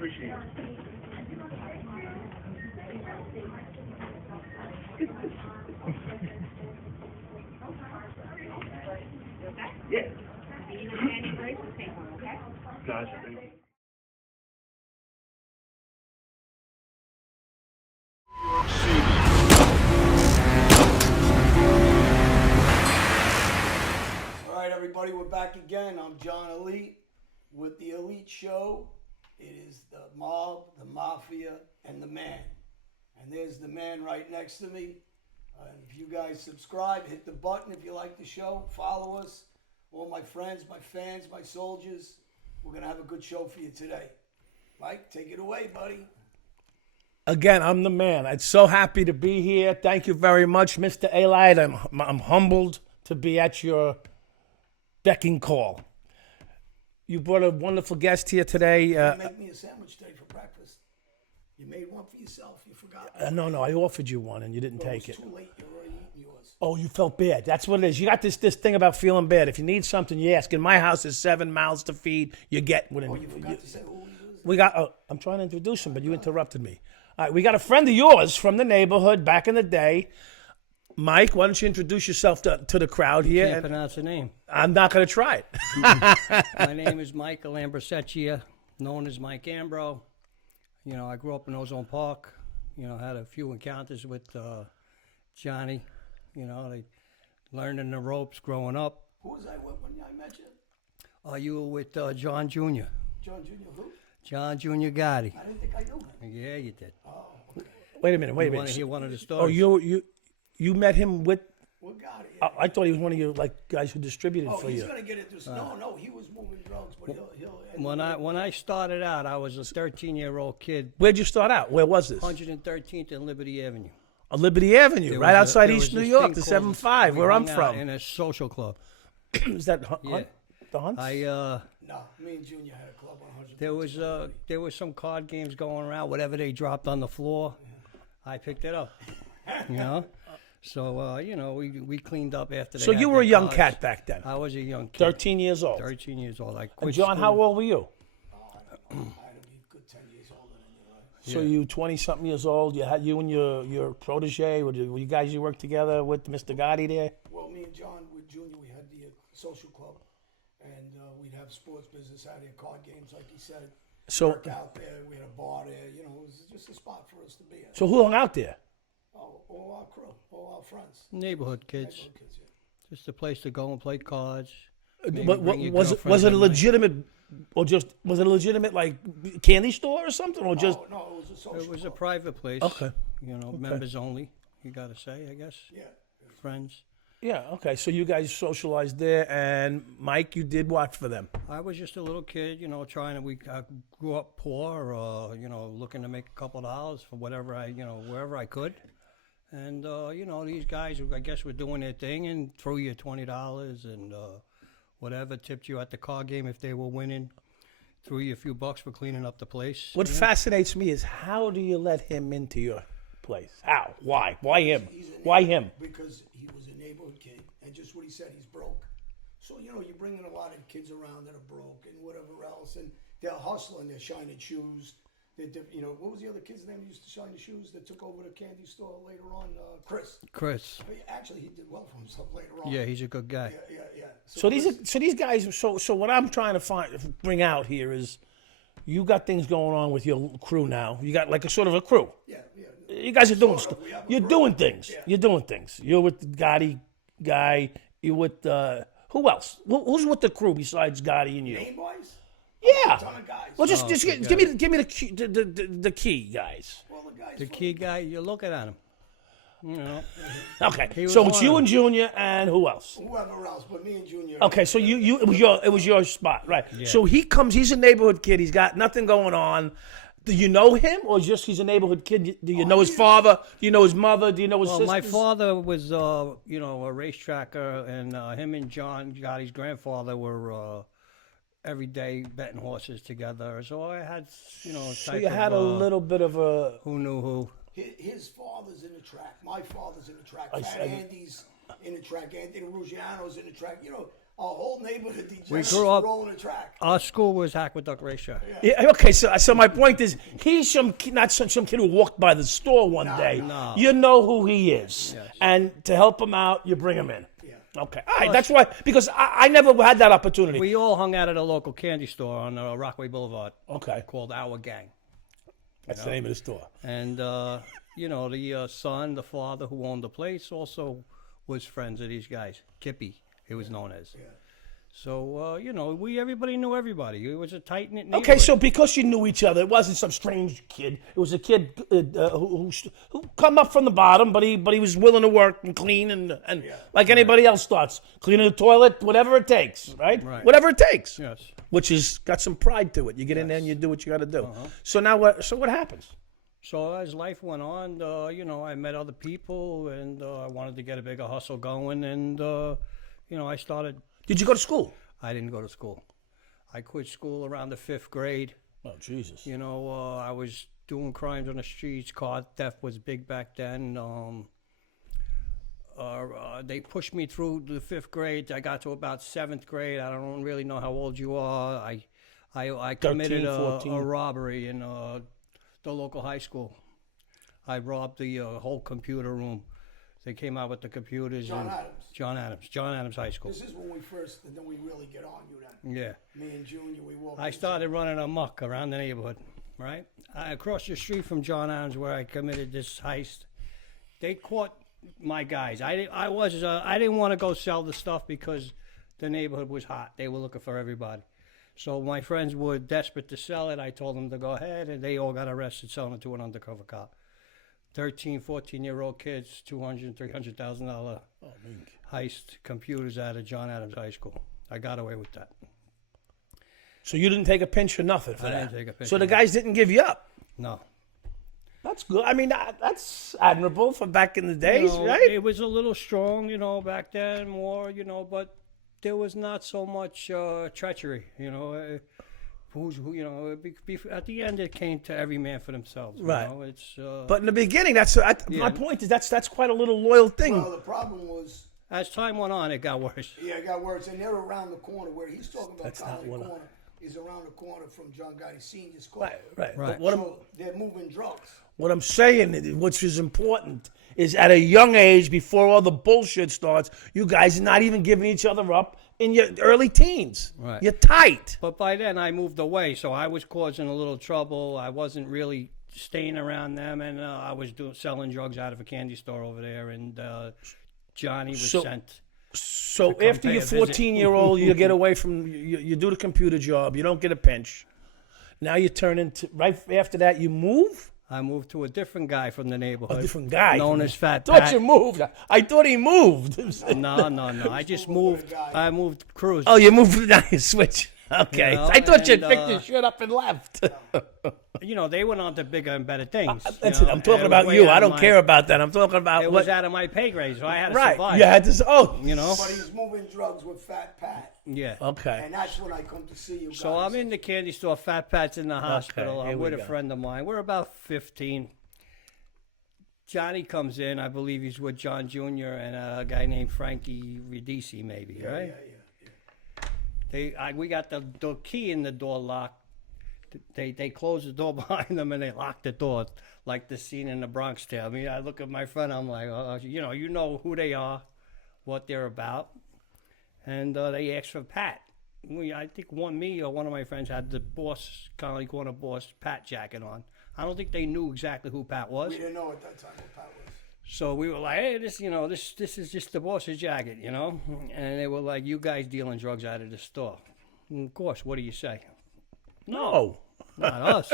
appreciate it. Yeah. Gotcha. Thank you. All right, everybody, we're back again. I'm John Alite with the Elite Show. It is the mob, the mafia, and the man. And there's the man right next to me. And if you guys subscribe, hit the button if you like the show. Follow us. All my friends, my fans, my soldiers. We're going to have a good show for you today. Mike, take it away, buddy. Again, I'm the man. I'm so happy to be here. Thank you very much, Mr. Alite. I'm humbled to be at your becking call. You brought a wonderful guest here today. You make me a sandwich today for breakfast. You made one for yourself. You forgot. No, I offered you one and you didn't take it. It was too late. You're already eating yours. Oh, you felt bad. That's what it is. You got this thing about feeling bad. If you need something, you ask. In my house, there's 7 mouths to feed. You get what Oh, you forgot to say who he was? we got. I'm trying to introduce him, but you interrupted me. All right, we got a friend of yours from the neighborhood back in the day. Mike, why don't you introduce yourself to the crowd here? Can't pronounce the name. I'm not going to try it. My name is Michael Ambrosecchia, known as Mike Ambro. You know, I grew up in Ozone Park. You know, had a few encounters with Johnny. You know, they learning the ropes growing up. Who was I with when I met you? You were with John Jr. John Jr. Who? John Jr. Gotti. I didn't think I knew him. Yeah, you did. Oh, okay. Wait a minute. You want to hear one of the Oh, stories? you met him with? What got it? I thought he was one of your guys who distributed for he's you. gonna get it this. No, he was moving drugs, but he'll. When I started out, I was a 13-year-old kid, Where'd you start out? Where was this? 113th and Liberty Avenue. On Liberty Avenue, right outside East New York, the 7-5, where I'm We hung out from. in a social club. Is that Yeah. the Hunts? No, me and Junior had a club on 100. There was some card games going around. Whatever they dropped on the floor, I picked it up. You know, so you know we cleaned up after. So you were a young cat back then. I was a young kid. 13 years old. 13 years old. I And quit John, school. how old were you? I'd be a good 10 years older than you, right? So you 20-something years old. You had you and your protege. Were you guys you worked together with Mr. Gotti there? Well, me and John with Junior, we had the social club, and we'd have sports business out here, card games, like he said. So Work out there. We had a bar there. You know, it was just a spot for us to be at. so who hung out there? Oh, all our crew, all our friends. Neighborhood kids. Neighborhood kids, yeah. Just a place to go and play cards. Maybe What, bring your was it girlfriend a one night. legitimate or just was it a legitimate like candy store or something or just? Oh, no, it was a social It was a club. private place. Okay. You know, members only. You got to say, I guess. Yeah. Friends. Yeah. Okay. So you guys socialized there, and Mike, you did what for them? I was just a little kid, you know, trying to. I grew up poor, you know, looking to make a couple of dollars for whatever wherever I could, and you know, these guys, I guess, were doing their thing and threw you $20 and whatever, tipped you at the card game if they were winning, threw you a few bucks for cleaning up the place. What fascinates me is how do you let him into your place? How? Why? Why him? Why him? Because he was a neighborhood kid, and just what he said, he's broke. So, you know, you bring in a lot of kids around that are broke and whatever else, and they're hustling, they're shining shoes. You know, what was the other kid's name who used to shine the shoes that took over the candy store later on? Chris. Actually, he did well for himself later on. Yeah, he's a good guy. Yeah. So these guys. So what I'm trying to bring out here is, you got things going on with your crew now. You got like a sort of a crew. Yeah. You guys are doing Sort stuff. of. We have a You're crew. doing things. Yeah. You're doing things. You're with the Gotti guy. You're with who else? Who's with the crew besides Gotti and you? Name-wise? Yeah. A ton of guys. Well, just give me the key guys. Well, the guys The from- key guy, you're looking at him. You know, Okay. was So it's one you of and Junior and who else? Whoever else, but me and Junior. Okay, so it was your spot, right? So he comes. He's a neighborhood kid. He's got nothing going on. Do you know him, or just he's a neighborhood kid? Do you know his father? Do you know his mother? Do you know his well, sisters? my father was, you know, a racetracker, and him and John Gotti's grandfather were every day betting horses together. So I had, you know, So you had a little bit of a. who knew who. His father's in the track. My father's in the track. I Fat see. Andy's in the track. Anthony Ruggiano's in the track. You know, Our whole neighborhood We degenerates grew up. rolling a track. Our school was Aqueduct Racetrack. Yeah, okay, so my point is, he's not some kid who walked by the store one day. no. You know who he is, Yes. and to help him out, you bring him in. Yeah. Okay, all right. That's why, because I never had that opportunity. We all hung out at a local candy store on Rockaway Boulevard Okay, called Our Gang. that's the name of the store. And, the son, the father who owned the place also was friends of these guys. Kippy, he was known as. Yeah. So, everybody knew everybody. It was a tight-knit neighborhood. Okay, so because you knew each other, it wasn't some strange kid. It was a kid who come up from the bottom, but he was willing to work and clean and like anybody else starts cleaning the toilet, whatever it takes, right? Whatever it takes. Yes. Which is got some pride to it. You get in there and you do what you got to do. So now what? So what happens? So as life went on, I met other people, and I wanted to get a bigger hustle going, and, I started. Did you go to school? I didn't go to school. I quit school around the 5th grade. Oh Jesus! I was doing crimes on the streets. Car theft was big back then. They pushed me through the 5th grade. I got to about 7th grade. I don't really know how old you are. I committed 13, a robbery in the local high school. I robbed the whole computer room. They came out with the computers. John Adams High School. This is when then we really get on you then. Yeah. Me and Junior, we walk. I started running amok around the neighborhood, right? Across the street from John Adams, where I committed this heist, they caught my guys. I didn't want to go sell the stuff because the neighborhood was hot. They were looking for everybody. So my friends were desperate to sell it. I told them to go ahead, and they all got arrested selling it to an undercover cop. 13, 14-year-old kids, $200,000, $300,000 heist computers out of John Adams High School. I got away with that. So you didn't take a pinch or nothing for I that? didn't take a pinch So or the guys didn't give you up? No. That's good. I mean, that's admirable for back in the days, right? It was a little strong, back then, more, but there was not so much treachery, at the end it came to every man for themselves. Right. It's But in the beginning, my point is that's quite a little loyal thing. Well, the problem was, as time went on, it got worse. yeah, it got worse, and they're around the corner where he's talking about. That's not Conley what I- Corner is around the corner from John Gotti Senior's corner. Right. Right. But what So they're moving drugs. What I'm saying, which is important, is at a young age, before all the bullshit starts, you guys are not even giving each other up in your early teens. Right. You're tight. But by then I moved away, so I was causing a little trouble. I wasn't really staying around them, and I was selling drugs out of a candy store over there, and Johnny was sent. So come after pay you're a visit. 14-year-old, you get away from, you do the computer job, you don't get a pinch. Now you turn into, right after that, you move? I moved to a different guy from the neighborhood. A different guy. Known as Fat Thought Pat. you moved. I thought he moved. No. I just moved. I moved cruise. Oh, you moved, now you switch. Okay. I thought you and, picked your shit up and left. They went on to bigger and better things. That's it. I'm talking about you. I don't care about that. I'm talking about It what. was out of my pay grade, so I had to Right. survive. You had to. Oh. But he's moving drugs with Fat Pat, Yeah. Okay. and that's when I come to see you guys. So I'm in the candy store. Fat Pat's in the hospital. here I'm we with a go. friend of mine. We're about 15. Johnny comes in. I believe he's with John Jr. and a guy named Frankie Radici, maybe, right? Yeah. We got the key in the door locked. They closed the door behind them and they locked the door, like the scene in the Bronx Tale. I mean, I look at my friend. I'm like, you know who they are, what they're about, and they asked for Pat. I think me or one of my friends had the Conley Corner boss Pat jacket on. I don't think they knew exactly who Pat was. We didn't know at that time who Pat was. So we were like, hey, this is just the boss's jacket, And they were like, you guys dealing drugs out of the store. And of course, what do you say? No. Not us.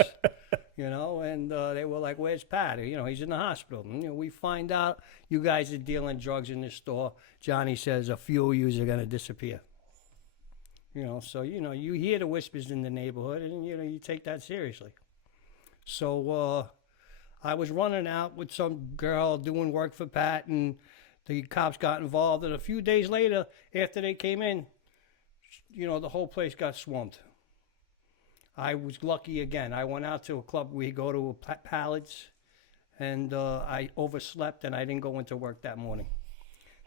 And they were like, where's Pat? He's in the hospital. And, we find out you guys are dealing drugs in this store. Johnny says a few of you are going to disappear. So, you hear the whispers in the neighborhood and, you take that seriously. So I was running out with some girl doing work for Pat, and the cops got involved. And a few days later, after they came in, the whole place got swarmed. I was lucky again. I went out to a club. We go to Pallets, and I overslept, and I didn't go into work that morning.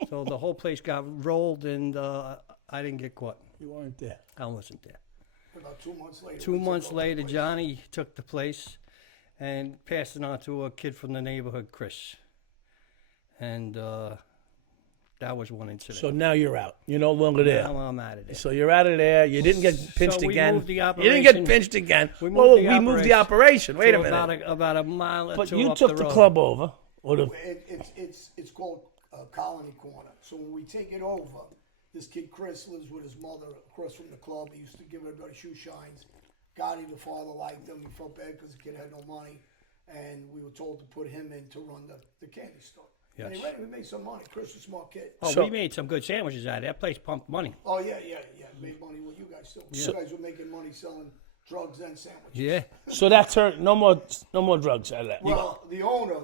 So the whole place got rolled, and I didn't get caught. You weren't there. I wasn't there. About 2 months later. 2 we took months over later, the place. Johnny took the place and passed it on to a kid from the neighborhood, Chris. And that was one incident. So now you're out. You're no longer there. Now I'm out of there. So you're out of there. You didn't get pinched So we again. moved the You didn't get operation- pinched again. we moved Whoa, the we moved the operation. Wait a So minute. About a mile or But two you up took the road. club over. Or the, It's called Colony Corner. So when we take it over, this kid Chris lives with his mother across from the club. He used to give everybody shoe shines. Gotti, the father, liked him. He felt bad because the kid had no money. And we were told to put him in to run the candy store. And he Yes. made some money. Chris was a smart kid. Oh, So- we made some good sandwiches out of it. That place pumped money. Oh, yeah. Made money with you guys too. You guys were making money selling drugs and sandwiches. Yeah. so that turned no more drugs out of that. Well, the owner,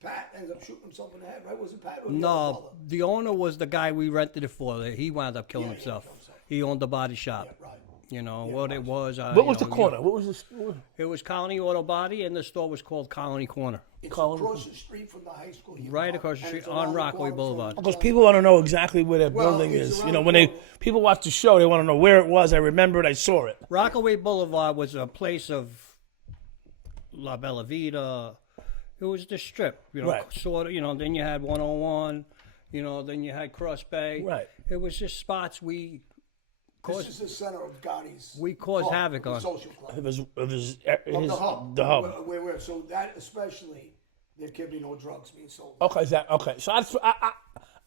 Pat, ends up shooting himself in the head, right? Was it Pat or the other No, brother? the owner was the guy we rented it for. He wound up killing Yeah, he himself. killed himself. He owned the body shop. Yeah, right. You know what it was. What was the you know, corner? What was the It was Colony Auto Body, and the store was called Colony Corner. It's Colony- across the street from the high school. here, Right Bob, across the and street it's on around the Rockaway corner from Boulevard. the Because John- people want to know exactly where that Well, building it's is. around You know, the when they corner. people watch the show, they want to know where it was. I remember it. I saw it. Rockaway Boulevard was a place of La Bella Vita. It was the strip, you know, Right. sort of. You know, then you had 101. You know, then you had Cross Bay. Right. It was just spots This is the center of Gotti's. We caused club, havoc the on. social club. It was Of the hub. The hub. So that especially, there can be no drugs being sold. Okay, so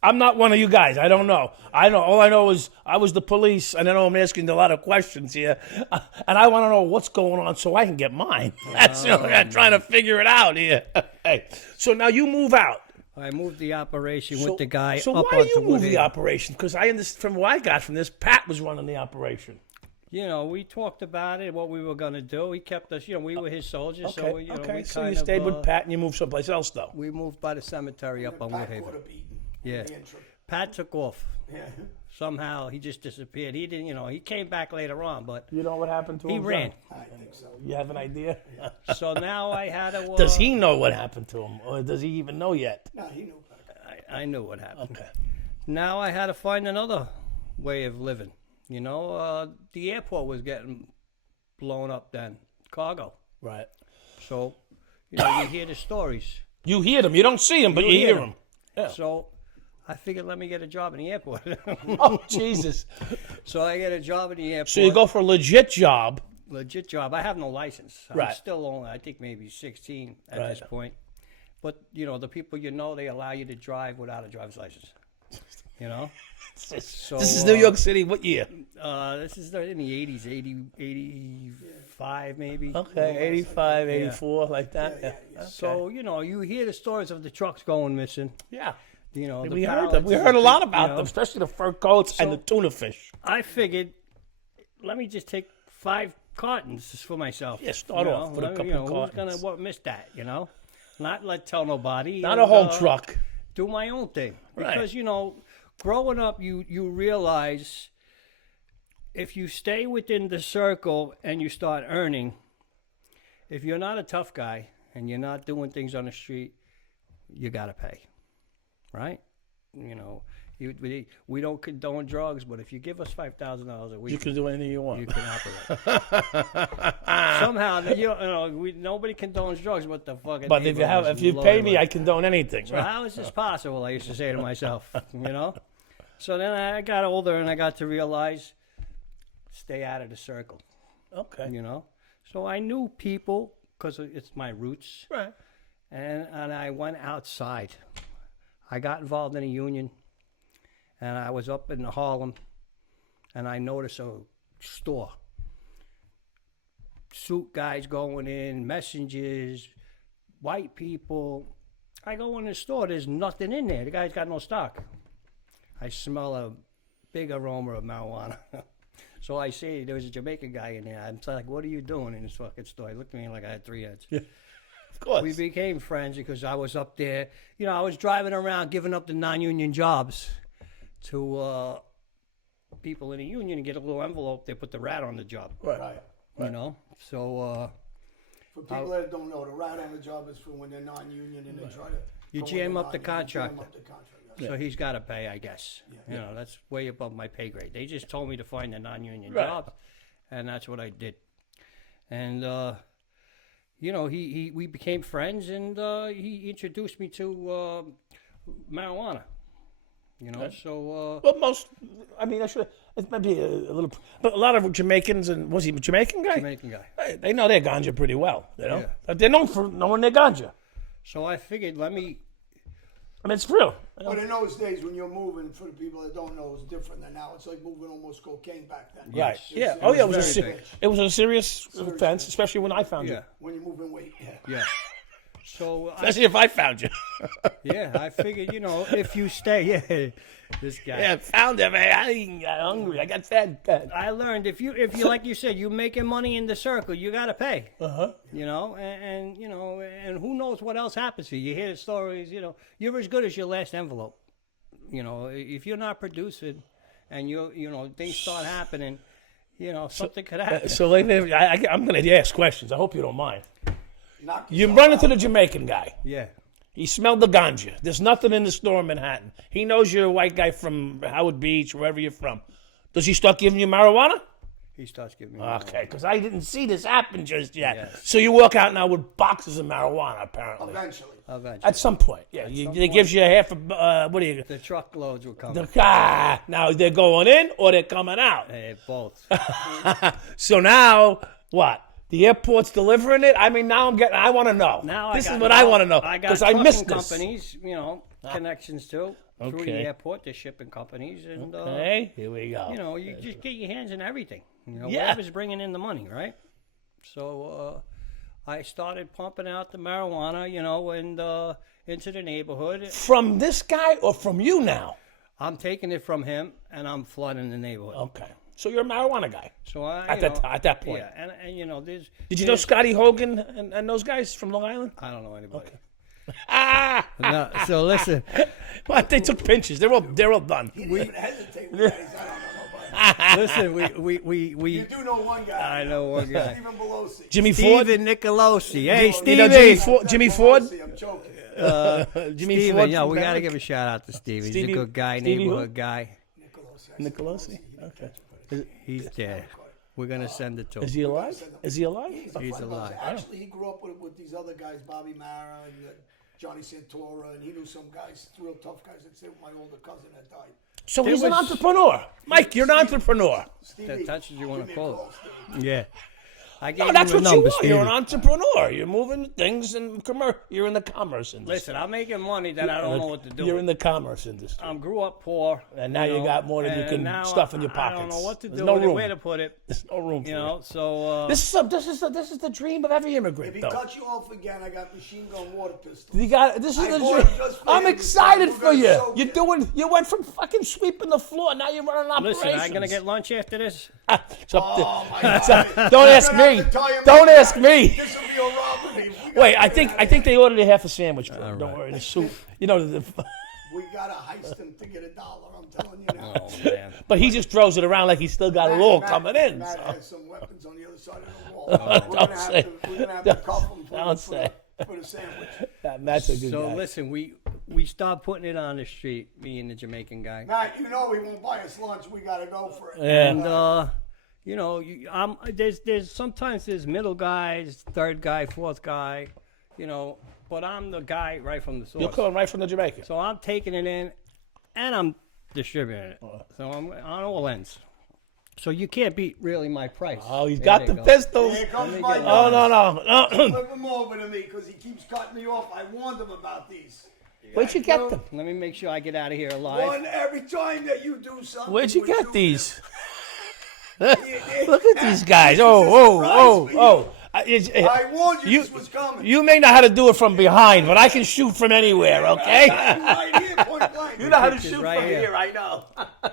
I'm not one of you guys. I don't know. All I know is I was the police, and I know I'm asking a lot of questions here, and I want to know what's going on so I can get mine. That's I'm trying to figure it out here. Hey, so now you move out. I moved the operation with the guy So up why do you onto move the Woodhaven. operation? Because I understand from what I got from this, Pat was running the operation. You know, we talked about it, what we were going to do. He kept us, you know, we were his soldiers. Okay, So, you know, okay. we So kind you stayed of, with Pat and you moved someplace else, though. We moved by the cemetery up on Pat Woodhaven. caught a beating. Yeah. The intro. Pat took off. Yeah. Somehow he just disappeared. He didn't, you know, he came back later on, but You know what happened to him? he ran. I think so. You have an idea? So now I had to. Does he know what happened to him, or does he even know yet? No, he knew better. I knew what happened. Okay. Now I had to find another way of living. You know, the airport was getting blown up then, cargo. Right. So, you know, you hear the stories. You hear them. You don't see them, but you hear them. Yeah. So I figured, let me get a job in the airport. Oh, Jesus. So I get a job in the airport. So you go for a legit job. Legit job. I have no license. Right. I'm still only, I think maybe 16 at Right. this point. But, you know, the people you know, they allow you to drive without a driver's license. You know? So, This is New York City. What year? This is in the 80s, 85 maybe. Okay, 85, 84, like that. Yeah. Okay. So, you know, you hear the stories of the trucks going missing. Yeah. You know, the We heard them. pallets We and heard a the- lot you about know. them, especially the fur coats and the tuna fish. I figured, let me just take 5 cartons for myself. Yeah, start you off with a Let me- couple you know, cartons. Who's gonna miss that? You know, not tell nobody. Not and, a whole truck. Do my own thing Right. because you know, growing up, you realize if you stay within the circle and you start earning, if you're not a tough guy and you're not doing things on the street, you gotta pay, right? You know, we don't condone drugs, but if you give us $5,000 a week, You can do anything you want. you can operate. Somehow, you know, nobody condones drugs, but the fucking. But if you pay me, I condone anything. So how is this possible? I used to say to myself, you know. So then I got older and I got to realize, stay out of the circle, Okay. you know. So I knew people because it's my roots, Right. and I went outside. I got involved in a union, and I was up in Harlem, and I noticed a store. Suit guys going in, messengers, white people. I go in the store, there's nothing in there. The guy's got no stock. I smell a big aroma of marijuana. So I say, there was a Jamaican guy in there. I'm like, what are you doing in this fucking store? He looked at me like I had 3 heads. Of course. We became friends because I was up there. You know, I was driving around giving up the non-union jobs to people in the union and get a little envelope. They put the rat on the job, Right. you know. So For people that don't know, the rat on the job is for when they're non-union and they try to. You for when jam they're up the non-union, contractor. Jam up the contract. Yes. So he's got to pay, I guess. You know, that's way above my pay grade. They just told me to find a non-union Right. job, and that's what I did. And you know, we became friends, and he introduced me to marijuana. You know, so Well, I mean, it might be a little, but a lot of Jamaicans, and was he a Jamaican guy? Jamaican guy. They know their ganja pretty well, you know? Yeah. They're known for knowing their ganja. So I figured, let me. I mean, it's real. But in those days, when you're moving, for the people that don't know, it's different than now. It's like moving almost cocaine back then. Right. It's- Yeah. it's- Oh, yeah. It was a very big. it was a serious offense, especially when I found Yeah, you. When you're moving weight, yeah. yeah. So Especially if I found you. yeah, I figured, you know, if you stay, yeah, this guy. Yeah, I found him. Man. I got hungry. I got fat. I learned if you like you said, you're making money in the circle, you got to pay. You know, and you know, and who knows what else happens to you. You hear the stories. You know, you're as good as your last envelope. You know, if you're not producing, and you know things start happening, you know something could happen. So I'm going to ask questions. I hope you don't mind. Knock You yourself run into out. the Jamaican guy. Yeah. He smelled the ganja. There's nothing in the store in Manhattan. He knows you're a white guy from Howard Beach, wherever you're from. Does he start giving you marijuana? He starts giving me. Okay, because I didn't see this happen just yet. Yes. So you walk out now with boxes of marijuana, apparently. Eventually. Eventually. At some point, yeah. They gives you a half of, what do you... The truckloads were coming. Now they're going in or they're coming out. Both. So now, what? The airport's delivering it? I mean, now I want to know. Now this I got, is what I want to know. I got Because I missed trucking this. companies, you know, connections too. Through the Okay. airport, they're shipping companies, and Okay, here we go. you know, you just get your hands in everything. You know, Yeah. whatever's bringing in the money, right? So I started pumping out the marijuana, you know, and into the neighborhood. From this guy or from you now? I'm taking it from him, and I'm flooding the neighborhood. Okay. So you're a marijuana guy So I, at you that know, at that point. yeah, and you know, there's. Did you know Scotty Hogan and those guys from Long Island? I don't know anybody. Ah! No, so listen, What? They took pinches. They're all done. He didn't even hesitate with guys. I don't know nobody. listen, we You do know one guy. I know one guy. Stephen Belosi. Jimmy Ford. Steven Nicolosi. Hey, You Stevie. know Jimmy Ford? Belosi, I'm joking. Jimmy Steven, Ford. yeah, from we got to Barrick? give a shout out to Steve. He's Stevie- a good guy, Stevie who? neighborhood guy. Nicolosi. Okay. He's there. We're going to send it to Is him. he alive? Is he alive? He's a He's friend of alive. mine. Actually, he grew up with these other guys, Bobby Mara and Johnny Santora, and he knew some guys, real tough guys that stayed with my older cousin that died. So he's an was- entrepreneur. Mike, you're an entrepreneur. Stevie, That's what you want give to me a call call, it. Stevie. Yeah. I gave No, that's him what a number, you are. You're an Stevie. entrepreneur. You're moving things and you're in the commerce industry. Listen, I'm making money that I don't know what to do You're with. in the commerce industry. I grew up poor. And now you know, got more than you and can now stuff in your I don't pockets. know what to There's do no with it, room. where to put it. There's no room for You know, it. so This is the dream of every immigrant, If he though. cuts you off again, I got machine gun water pistols. You got this is I the bought dream. it just for I'm him. excited We're for gonna you. soak You're it. you went from fucking sweeping the floor. Now you're running operations. listen, I'm going to get lunch after this. Oh, my God. Don't ask We're gonna me. have to tie him Don't up. ask me. This will be a robbery. Wait, I think they ordered a half a sandwich. For him. Don't worry, the soup. You know, We gotta heist him to get $1. I'm telling you now. Oh, man. but he just throws it around like he's still got it all coming in. Matt so. has some weapons on the other side of the wall. We're gonna have to cuff him for the sandwich. That's a good So guy. listen, we stopped putting it on the street, me and the Jamaican guy. Matt, you know he won't buy us lunch. We gotta go for it. Yeah. And you know, there's sometimes there's middle guys, third guy, fourth guy, you know, but I'm the guy right from the source. You're coming right from the Jamaican. So I'm taking it in, and I'm distributing it. So I'm on all ends. So you can't beat really my price. Oh, he's There got you the go. pistols. Here comes me my get Oh gun. no. Flip him over to me because he keeps cutting me off. I warned him about these. Where'd you get them? Let me make sure I get out of here alive. One every time that you do something. Where'd you we get shoot these? him. Look at these guys. This is a surprise for you. I warned you, this was coming. You may know how to do it from behind, but I can shoot from anywhere, okay? Right here, point blank. You know how to Picture's shoot right from here. here, I know.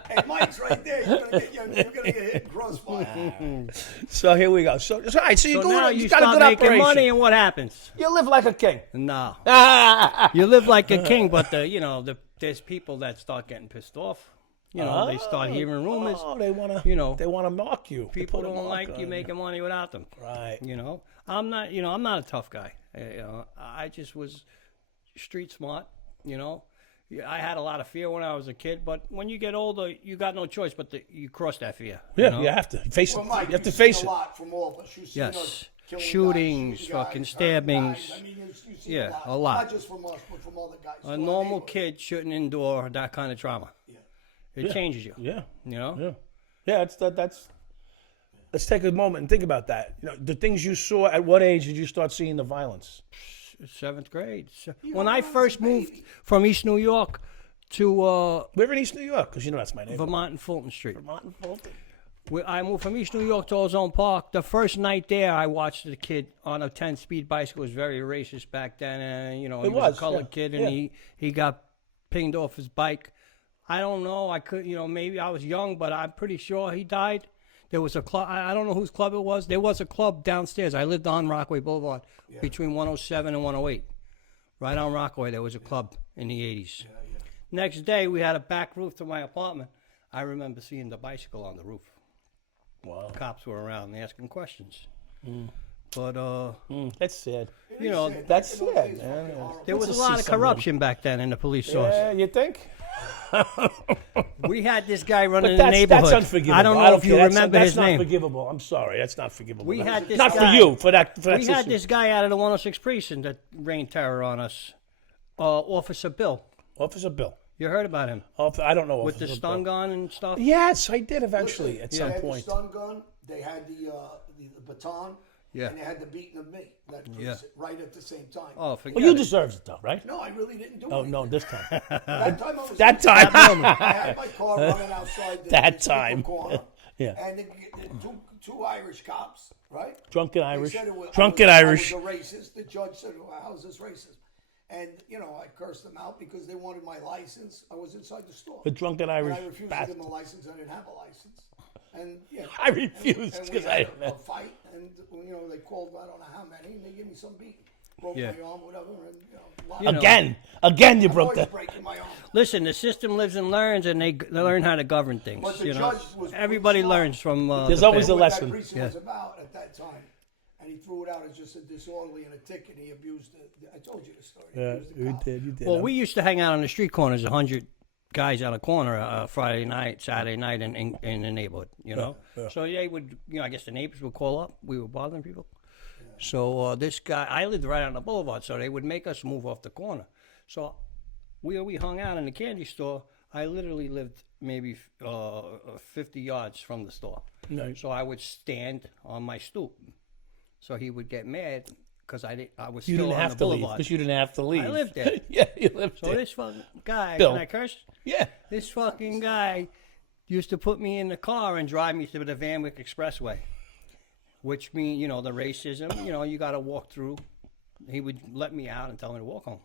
Hey, Mike's right there. You're gonna get hit in crossfire. So here we go. So all right, so you So go now you you got a start good making operation. money, and what happens? You live like a king. No. Ah, You live like a king, but there's people that start getting pissed off. You know, they start hearing rumors. Oh, they wanna You wanna mark you. They People put a don't mark like you on making money without them. Right. You know, I'm not a tough guy. You know, I just was street smart. You know, I had a lot of fear when I was a kid, but when you get older, you got no choice but you cross that fear. Yeah, you know? you have to face it. Well, Mike, You have to you've face seen it. a lot from all of us. You've seen Yes. us killing Shootings, guys, fucking shooting guys, hurting stabbings. guys. I mean, you've seen Yeah, a a lot. Not just from us, but from other guys. A normal kid shouldn't endure that kind of trauma. Yeah. It changes you. Yeah. You know? Yeah. Yeah, that's let's take a moment and think about that. You know, the things you saw, at what age did you start seeing the violence? 7th grade. When I first moved from East New York to We're in East New York, because you know that's my neighborhood. Vermont and Fulton Street. Vermont and Fulton. I moved from East New York to Ozone Park. The first night there, I watched the kid on a 10-speed bicycle. It was very racist back then. You know, he was a colored kid, and he got pinged off his bike. I don't know. I could, maybe I was young, but I'm pretty sure he died. There was a club. I don't know whose club it was. There was a club downstairs. I lived on Rockaway Boulevard between 107 and 108. Right on Rockaway, there was a club in the 80s. Next day, we had a back roof to my apartment. I remember seeing the bicycle on the roof. Wow. Cops were around asking questions. But, That's sad. you know, That's sad, man. there was Let's a lot see of some corruption back then in the police force. Yeah, you think? We had this guy running But in the neighborhood. that's unforgivable. I don't know if care. you That's- remember that's his not name. forgivable. I'm sorry. That's not forgivable. We had this not guy- for you. For that. We had system. this guy out of the 106 precinct that rained terror on us. Officer Bill. Officer Bill. You heard about him? I don't know. With the Officer stun Bill. gun and stuff? Yes, I did eventually at They some had point. the stun gun. They had the baton. Yeah. And they had the beating of me. That was right at the same time. Oh, forget Well, you it. deserved it though, right? No, I really didn't do Oh anything. no, this time. That time I was That time. I had my car running outside the That the time. corner. Yeah. And the two Irish cops, right? Drunken They Irish. said it was, Drunken I Irish. was a racist. The judge said, well, how's this racist? And, I cursed them out because they wanted my license. I was inside the store. The drunken Irish And I refused to bastard. give them a license. I didn't have a license. And, I refused and we because had I a didn't know. fight. And, they called, I don't know how many, and they gave me some beating. Broke Yeah. my arm, whatever. And, a lot You of- know. Again, you I'm broke always that. breaking my arm. Listen, the system lives and learns, and they learn how to govern things. But the You know, judge was everybody pretty smart. learns from. There's the always fail. a lesson. What that precinct was about at that time. And he threw it out as just a disorderly and a ticket. He abused it. I told you the story. He Yeah, abused the you cop. did. You did. Well, we used to hang out on the street corners, 100 guys on a corner Friday night, Saturday night in the neighborhood, yeah. So they would, I guess the neighbors would call up. We were bothering people. So this guy, I lived right on the boulevard, so they would make us move off the corner. So we hung out in the candy store. I literally lived maybe 50 yards from the store. Nice. So I would stand on my stoop. So he would get mad because I was You still didn't on have the to leave boulevard. because you didn't have to leave. I lived there. Yeah, you lived So there. this fucking guy, Bill. can I curse? Yeah. This fucking guy used to put me in the car and drive me to the Van Wyck Expressway, which means, the racism, you got to walk through. He would let me out and tell me to walk home,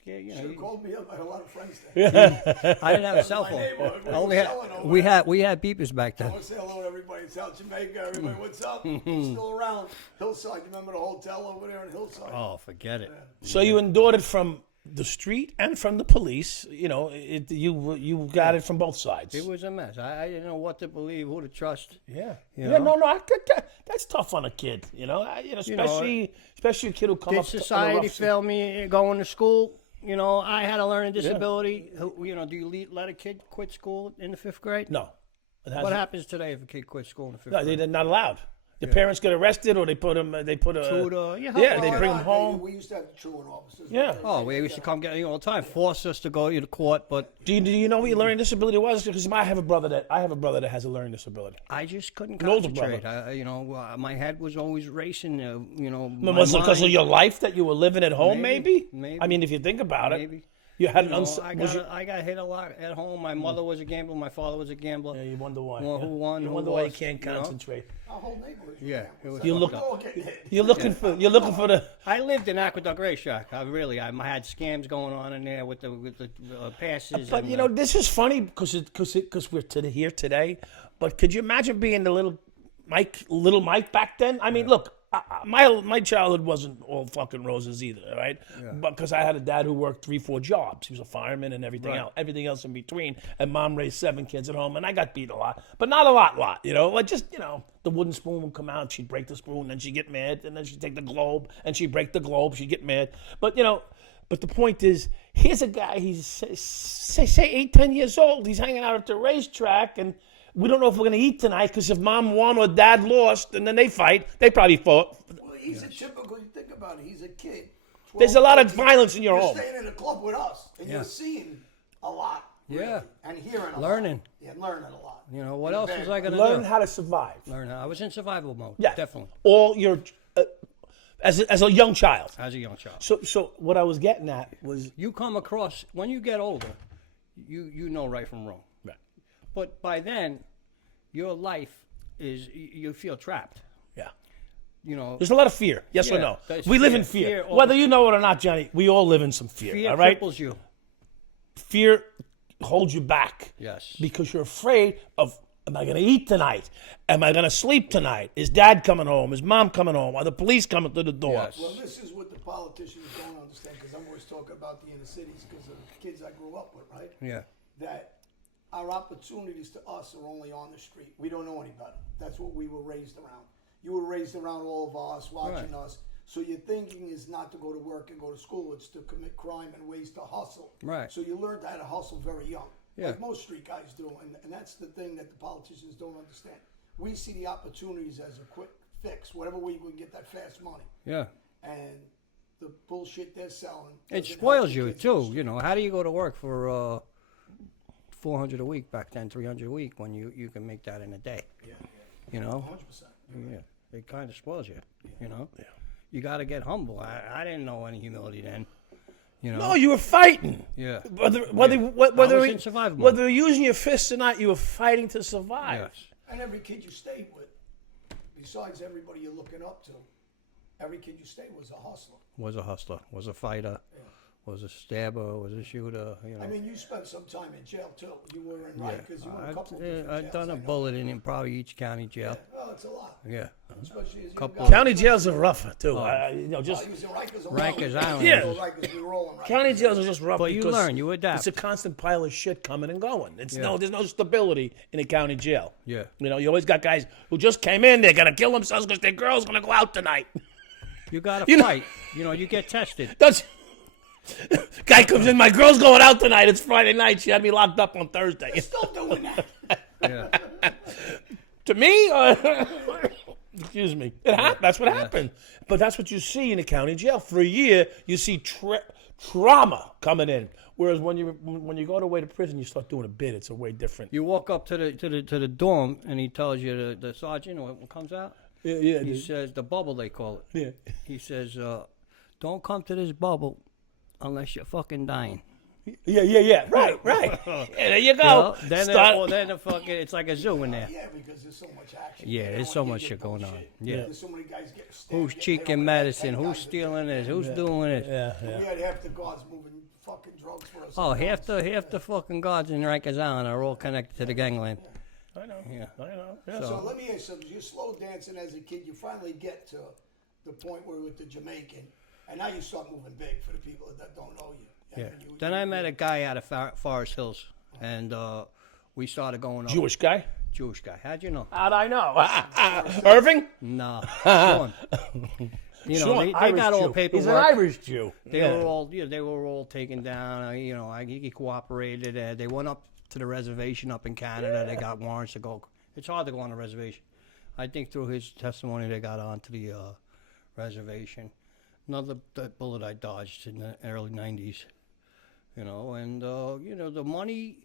Scared, Should have called me up. I had a lot of friends there. I didn't have a cell My phone. neighborhood, we I only were had, selling over we there. had beepers back I then. want to say hello to everybody in South Jamaica. Everybody, what's up? Still around. Hillside. You remember the hotel over there in Hillside? Oh, forget it. So you endured it from the street and from the police. You got it from both sides. It was a mess. I didn't know what to believe, who to trust. Yeah. You Yeah. know? No. That's tough on a kid. Especially a kid who come Did up. society to fail me going to school? I had a learning disability. Do you let a kid quit school in the 5th grade? No. It What hasn't- happens today if a kid quits school in the 5th No, grade? they're not allowed. The parents get arrested, or they put them. They put a. Tutor, yeah, Yeah, they Oh, bring no, them home. We used to have truant officers. Yeah. Oh, we used to come get all the time, force us to go to court, but Do you know what your learning disability was? Because I have a brother that has a learning disability. I just couldn't An older concentrate. My head was always racing. Was it because of your life that you were living at home? Maybe. Maybe. I mean, if you think about Maybe. it, you had an. I got hit a lot at home. My mother was a gambler. My father was a gambler. Yeah, you wonder why. Well, yeah. who won, You who wonder why you lost, can't you know? concentrate. Our whole neighborhood. Yeah, it was You fucked look. up. All getting hit. You're looking for. You're looking for the. I lived in Aqueduct Racetrack. I had scams going on in there with the passes. But and, this is funny because we're here today. But could you imagine being the little Mike back then? I mean, look, my childhood wasn't all fucking roses either, right? Because I had a dad who worked 3-4 jobs. He was a fireman and everything else in between. And mom raised 7 kids at home, and I got beat a lot, but not a lot. Like just the wooden spoon would come out. She'd break the spoon, and she'd get mad, and then she'd take the globe, and she'd break the globe. She'd get mad, but the point is, Here's a guy, he's say 8, 10 years old. He's hanging out at the racetrack, and we don't know if we're going to eat tonight because if mom won or dad lost, and then they fight, they probably fought. Well, he's a typical, you think about it, he's a kid. 12, There's a lot of 13. violence in your You're home. staying in a club with us, and Yeah. you're seeing a lot. Yeah. Really, and hearing a Learning. lot. Yeah, learning a lot. You know, what else was I going to Learn do? how to survive. Learn how. I was in survival mode. Yeah, Definitely. All your as a young child. As a young child. So what I was getting at was You come across, when you get older, you know right from wrong. Right. But by then, your life is, you feel trapped. yeah. You know, There's a lot of fear. Yes or Yeah, no? there's We live fear. in fear. Fear all Whether the- you know it or not, Johnny, we all live in some fear. fear all right. cripples you. Fear holds you back. Yes. Because you're afraid of, am I going to eat tonight? Am I going to sleep tonight? Is dad coming home? Is mom coming home? Are the police coming to the door? Yes. Well, this is what the politicians don't understand, because I'm always talking about the inner cities because of the kids I grew up with, right? Yeah. That our opportunities to us are only on the street. We don't know any better. That's what we were raised around. You were raised around all of us, watching Right. us. So your thinking is not to go to work and go to school. It's to commit crime and ways to hustle. Right. So you learned how to hustle very young. Yeah. Like most street guys do. And that's the thing that the politicians don't understand. We see the opportunities as a quick fix, whatever way we can get that fast money. Yeah. And the bullshit they're selling. It doesn't help spoils the you kids in the too. You know, how do you go to work for $400 a week back then, $300 a week when you can make that in a day? Yeah, You know, 100%. yeah, it kind of spoils you. You know, Yeah. you got to get humble. I didn't know any humility then. You know, No, you were fighting. yeah, Whether I was in survival mode. whether you're using your fists or not, you were fighting to survive. yes, And every kid you stayed with, besides everybody you're looking up to, every kid you stayed was a hustler. was a hustler, was a fighter, was a stabber, was a shooter. You know, I mean, you spent some time in jail too. You were in Rikers, you were in a couple of I've different done a jails, I know. bullet in probably each county jail. Well, it's a lot. Yeah, Especially as a Couple- young guy. County jails are rougher too. Just He was in Rikers alone. Rikers Island. Yeah. Rikers, we were all in Rikers. county jails are just rough. But you because learn, you adapt. It's a constant pile of shit coming and going. It's Yeah. there's no stability in a county jail. Yeah. You know, you always got guys who just came in. They're gonna kill themselves because their girl's gonna go out tonight. You got to You know- fight. You know, you get tested. That's guy comes in. My girl's going out tonight. It's Friday night. She had me locked up on Thursday. Still doing that. Yeah. To me, excuse me, that's what happened. But that's what you see in the county jail. For a year, you see trauma coming in. Whereas when you go away to prison, you start doing a bit. It's a way different. You walk up to the dorm, and he tells you the sergeant what comes out. Yeah, He says the bubble, they call it. yeah. He says, "Don't come to this bubble unless you're fucking dying." Yeah. Right. Yeah, there you go. Well, then, Start- then the fucking, it's like a zoo in there. Yeah, because there's so much action. Yeah, They there's don't so wanna much give shit you going on. bullshit. Yeah. There's so many guys getting stabbed. Who's getting hit cheeking over the head, medicine? 10 Who's guys stealing this? Who's doing it? Yeah. We had half the guards moving fucking drugs for us. Oh, half the fucking guards in Rikers Island are all connected to the gangland. I know. Yeah. Yeah. So let me ask you something. You're slow dancing as a kid. You finally get to the point where with the Jamaican, and now you start moving big for the people that don't know you. Yeah. And you- Then I met a guy out of Forest Hills, and we started going up. Jewish guy. Jewish guy. How'd you know? How'd I know? Irving. No, Sean. You know, Sean, they Irish got all Jew. paperwork. He's an Irish Jew. They were all, they were all taken down. You know, he cooperated. They went up to the reservation up in Canada. They got warrants to go. It's hard to go on a reservation. I think through his testimony, they got onto the reservation. Another bullet I dodged in the early '90s. You know, and you know, the money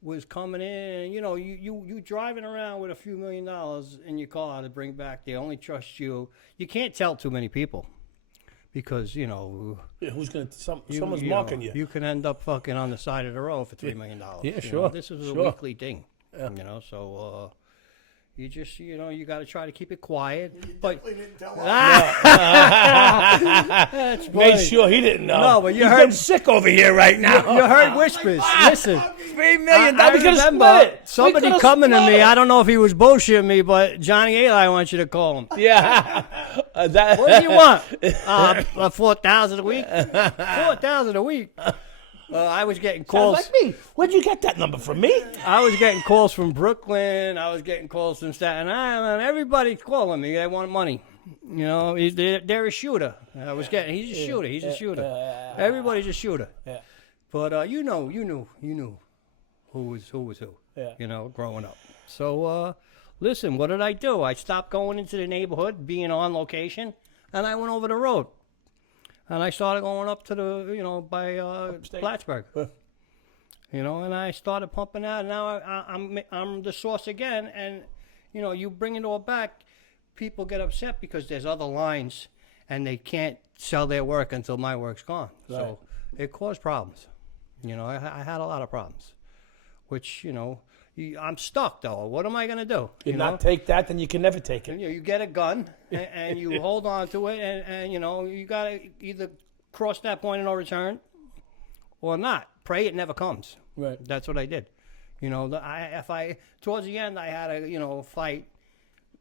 was coming in. You know, you driving around with a few $1 million in your car to bring back. They only trust you. You can't tell too many people because you know. Yeah, who's gonna? Someone's you marking know, you. You can end up fucking on the side of the road for $3 million. Yeah, You sure, know, this is a sure. weekly thing. You know, so you just you know you got to try to keep it quiet. You But definitely didn't tell us. that's Made funny. sure he didn't know. No, but you He's heard- getting sick over here right now. You heard whispers. Listen. $3 million. I We could've remember split it. somebody We could've coming to split me. it. I don't know if he was bullshitting me, but Johnny Eli wants you to call him. Yeah. That, What do you want? 4,000 a week. 4,000 a week. I was getting Sounds calls. like me. Where'd you get that number from me? I was getting calls from Brooklyn. I was getting calls from Staten Island. Everybody's calling me. They want money. You know, they're a shooter. He's a shooter. He's a shooter. Everybody's a shooter. Yeah. But you knew who was who. Yeah. You know, growing up. So listen, what did I do? I stopped going into the neighborhood, being on location, and I went over the road. And I started going up to the, by Plattsburgh. You know, and I started pumping out. And now I'm the source again. And, you bring it all back, people get upset because there's other lines, and they can't sell their work until my work's gone. Right. So it caused problems. I had a lot of problems, which, I'm stuck, though. What am I going to do? You not take that, then you can never take it. You get a gun, and you hold on to it, and you got to either cross that point of no return or not. Pray it never comes. Right. That's what I did. Towards the end, I had to, fight,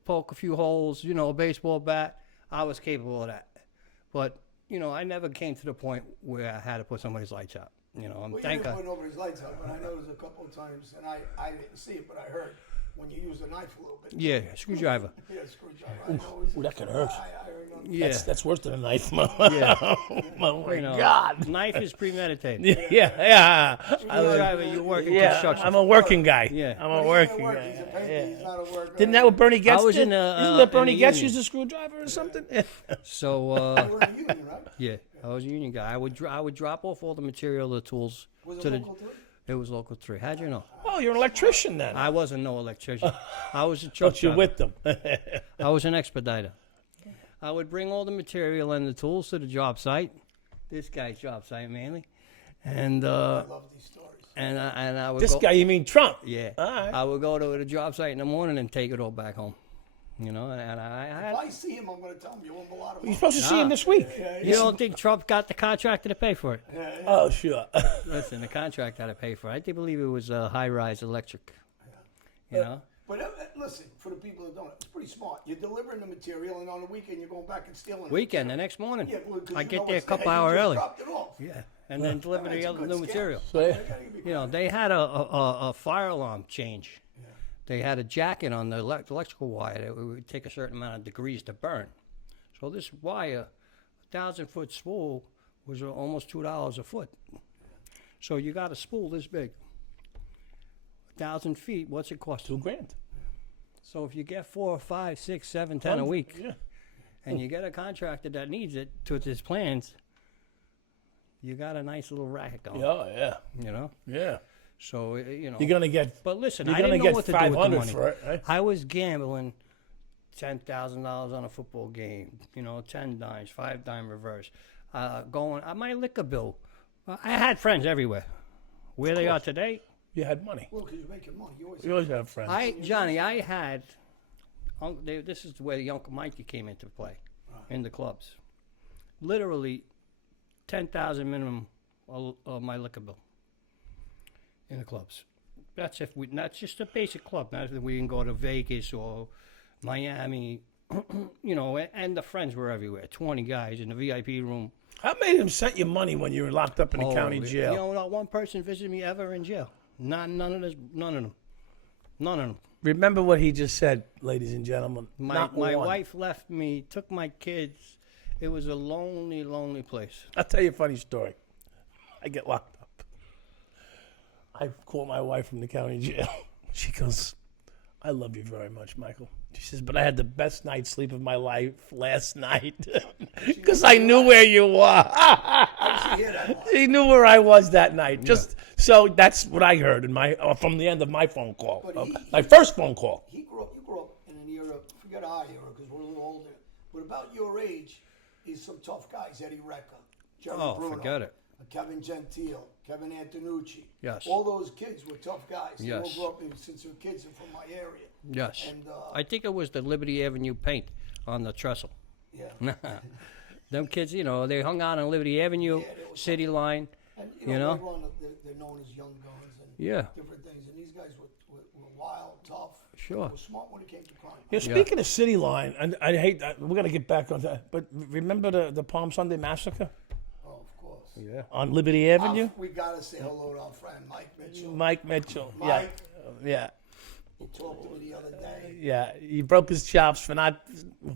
poke a few holes, a baseball bat. I was capable of that. But, I never came to the point where I had to put somebody's lights out. Well, you thank didn't God. put nobody's lights out, but I noticed a couple of times, and I didn't see it, but I heard when you use a knife a little bit. Yeah, screwdriver. Yeah, screwdriver. I know it's- Ooh, that could hurt. I heard on- Yeah. That's worse than a knife. Yeah. Oh my You know, God. Knife is premeditated. Yeah. Screwdriver, you work in Yeah, construction. I'm a working guy. Yeah. I'm But a he ain't working work, guy. He's a painter, Yeah. he's not a worker. Didn't that what Bernie Getz was did? in the, Isn't that Bernie in the Getz union. used a screwdriver or something? So, You were in the union, right? yeah, I was a union guy. I would drop off all the material, the tools. Was to it the. local too? It was local 3. How'd you know? Oh, you're an electrician then. I wasn't no electrician. I was a truck But you're driver. with them. I was an expediter. I would bring all the material and the tools to the job site. This guy's job site mainly, and I love these stories. I would This go, guy, you mean Trump? Yeah, All right. I would go to the job site in the morning and take it all back home. And I If had. I see him, I'm going to tell him you owe him a lot of You're money. supposed to see him this week. You don't think Trump got the contractor to pay for it? Oh, sure. Listen, the contractor had to pay for it. I do believe it was high-rise electric. You know. But listen, for the people that don't know, it's pretty smart. You're delivering the material, and on the weekend you're going back and stealing it. Weekend, the next morning. Yeah, well, 'cause I you get know there a it's couple there, you hours just early. dropped it off. Yeah, and then deliver That's the a other good new scale. material. So, yeah. I gotta give you credit. They had a fire alarm change. They had a jacket on the electrical wire that would take a certain amount of degrees to burn. So this wire, 1,000-foot spool, was almost $2 a foot. So you got a spool this big, 1,000 feet. What's it cost? $2,000. So if you get 4, 5, 6, 7, 10 a week, Yeah. and you get a contractor that needs it to his plans, you got a nice little racket going. Oh, yeah. You know. Yeah. So You're going to get. But listen, You're I didn't gonna know get what to do with the $500 money. for it, right? I was gambling $10,000 on a football game. 10 dimes, 5 dime reverse. Going my liquor bill. I had friends everywhere. Where they are today, You had money. Well, because you're making money. You always You always have friends. I had. This is where the Uncle Mikey came into play in the clubs. Literally, 10,000 minimum of my liquor bill in the clubs. That's if we not just a basic club. Not if we can go to Vegas or Miami, and the friends were everywhere. 20 guys in the VIP room. How many of them sent you money when you were locked up in the county jail? Not one person visited me ever in jail. None of them. Remember what he just said, ladies and gentlemen. My Not one. wife left me, took my kids. It was a lonely, lonely place. I'll tell you a funny story. I get locked up. I call my wife from the county jail. She goes, I love you very much, Michael. She says, but I had the best night's sleep of my life last night because I knew where you were. He knew where I was that night. Just so that's what I heard in from the end of my phone call, But my first phone call. You grew up in an era, forget our era because we're a little older, but about your age is some tough guys, Eddie Recca, Jerry Bruno, forget it. Kevin Gentile, Kevin Antonucci. Yes. All those kids were tough guys. They all Yes. grew up since they were kids and from my area. Yes. And, I think it was the Liberty Avenue paint on the trestle. Yeah. Them kids, they hung out on Liberty Avenue, Yeah, they were City Line. And, You know? later on, they're known as young guns and Yeah. different things. And these guys were wild, tough. Sure. They were smart when it came to crime. Yeah, speaking of City Line, and I hate that. We're going to get back on that. But remember the Palm Sunday Massacre Oh, of course. Yeah. on Liberty Avenue? We got to say hello to our friend Mike Mitchell. Mike Mitchell. Mike. Yeah. He talked to me the other day. Yeah, he broke his chops for not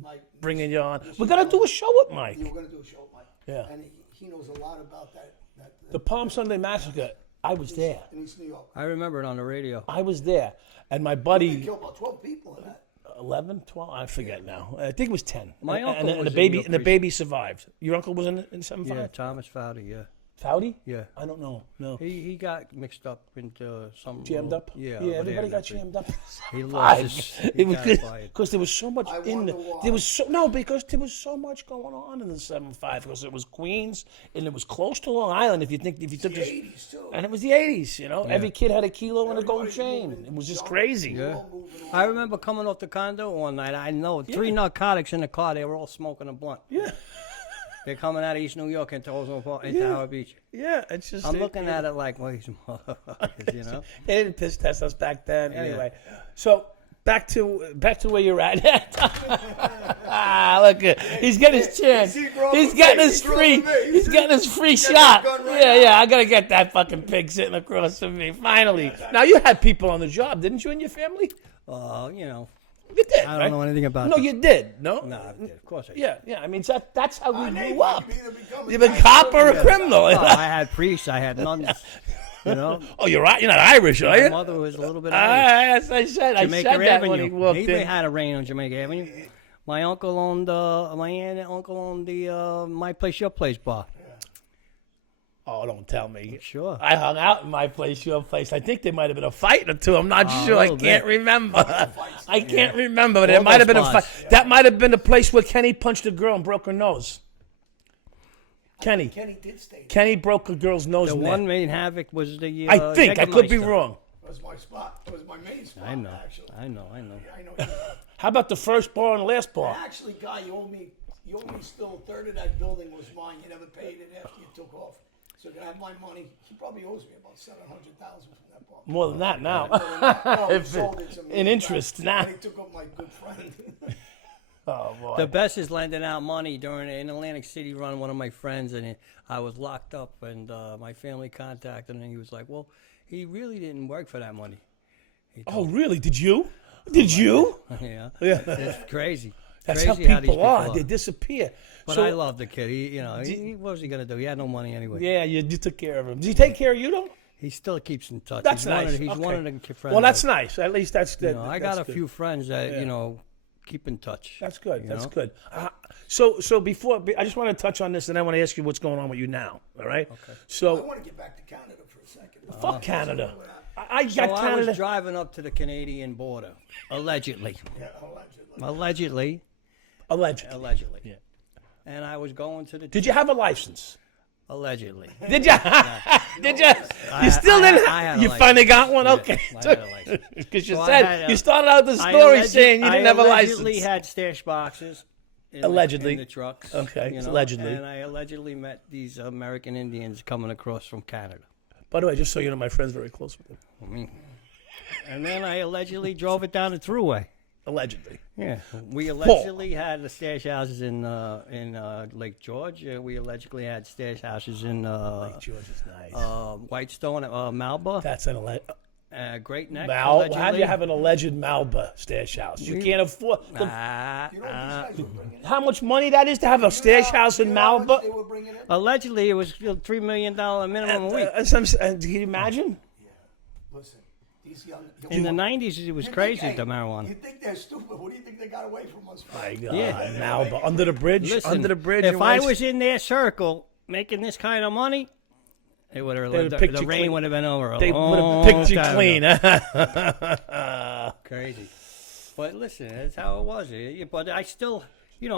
Mike, bringing you on. We're gonna do a show with Mike. you were going to do a show with Mike. Yeah. And he knows a lot about that The Palm Sunday Massacre. I was there. in East New York. I remember it on the radio. I was there, and my They buddy killed about 12 people in that. 11, 12, I forget now. I think it was 10. My and, uncle and, was the baby in and the baby survived. Your uncle was in 75. Yeah, Thomas Fowdy, yeah. Fowdy? Yeah. I don't know. No. He got mixed up into some... Jammed up. Yeah. Yeah. over Everybody there, got jammed up. He lost his... he It was got fired. because there was so much I in wonder the, why. there was so no because there was so much going on in the 75 because it was Queens and it was close to Long Island. If you took The this, 80s, too. and it was the 80s. You know, every kid had a kilo and a gold Everybody's chain. moving, It was just jumping, crazy. Yeah. all moving around. I remember coming off the condo one night. I know 3 narcotics in the car. They were all smoking a blunt. Yeah, They're coming out of East New York into Howard Beach. yeah. It's just I'm looking at it like, well, these motherfuckers, you know? They didn't piss test us back then. Anyway, so back to where you're at. Look, he's getting his chance. He's getting his free. He's getting his free shot. Yeah. I gotta get that fucking pig sitting across from me. Finally. Now you had people on the job, didn't you, in your family? You know, You did. I don't right? know anything about No, that. you did. No. No, I did. Of course I did. Yeah. I mean, that's how we Name, grew up. you can either become a You've been gangster cop or a criminal. Oh, I had priests. I had nuns. You know? Oh, you're right. You're not Irish, are My you? mother was a little bit Irish. Yes, I said. Jamaica I said that when he Avenue. walked He in. had a reign on Jamaica Avenue. My uncle owned my aunt and uncle owned the My Place Your Place bar. Oh, don't tell me. Sure. I hung out in my place, your place. I think there might have been a fight or two. I'm not sure. I little can't bit. remember. I can't remember. But there All might have those been a fight. bars. That might have been the place where Kenny punched a girl and broke her nose. Kenny. Kenny did stay there. Kenny broke a girl's nose. The in there. one made havoc was the. I think. I could be Jägermeister. wrong. That was my spot. That was my main spot, I know. actually. I know. I know. How about the first bar and the last bar? Actually, Guy, you owe me still a third of that building was mine. You never paid it after you took off. So you have my money. He probably owes me about $700,000 from that bar. More than that now. No, he If sold it to me. in interest, And nah. he took up my good friend. Oh, boy. The best is lending out money during an Atlantic City run. One of my friends and I was locked up, and my family contacted him. And he was like, "Well, he really didn't work for that money." Oh, really? Did you? Did you? Yeah, Yeah. it's crazy. That's Crazy how these people are. They disappear. But I love the kid. What was he gonna do? He had no money anyway. Yeah, you took care of him. Did he take care of you, though? He still keeps in touch. That's he's nice. He's Okay. one of the friends. Well, that's nice. At least that's good. I got a few friends that keep in touch. That's good. you That's know? good. So before I just want to touch on this, and I want to ask you what's going on with you now. All right. Okay. I So want to get back to Canada for a second. fuck Canada. I So got I Canada. was driving up to the Canadian border, allegedly. Yeah, allegedly. Allegedly. Yeah. And I was going to the. Did you have a license? Allegedly. Did you? Did you? You still didn't. I had a You license. finally got one. Okay. I had a license. Because you So I said had a- you started out the I story alleged- saying you didn't have a I allegedly license. had stash boxes. Allegedly. In the trucks. Okay, you it's know, allegedly. And I allegedly met these American Indians coming across from Canada. By the way, just so you know, my friend's very close with him. And then I allegedly drove it down the throughway. Allegedly. Yeah, we allegedly had the stash houses in Lake George. We allegedly had stash houses in George is nice. Whitestone, Malba, That's an Great Neck. How do allegedly. you have an alleged Malba stash house? You can't afford. You know what these guys were bringing in? How much money that is to have a stash house in You know how much Malba? they were bringing in? Allegedly, it was $3 million minimum a week. Can you imagine? Listen, these young... In the 90s, it was crazy, the You marijuana. think they're stupid? What do you think they got away from us for? My God, Yeah. Malba under the bridge. Listen, under the bridge. if in I West- was in their circle making this kind of money, it would have would've the picked you rain clean. would have been over. they would have picked you clean. Crazy. But listen, that's how it was. But I still, you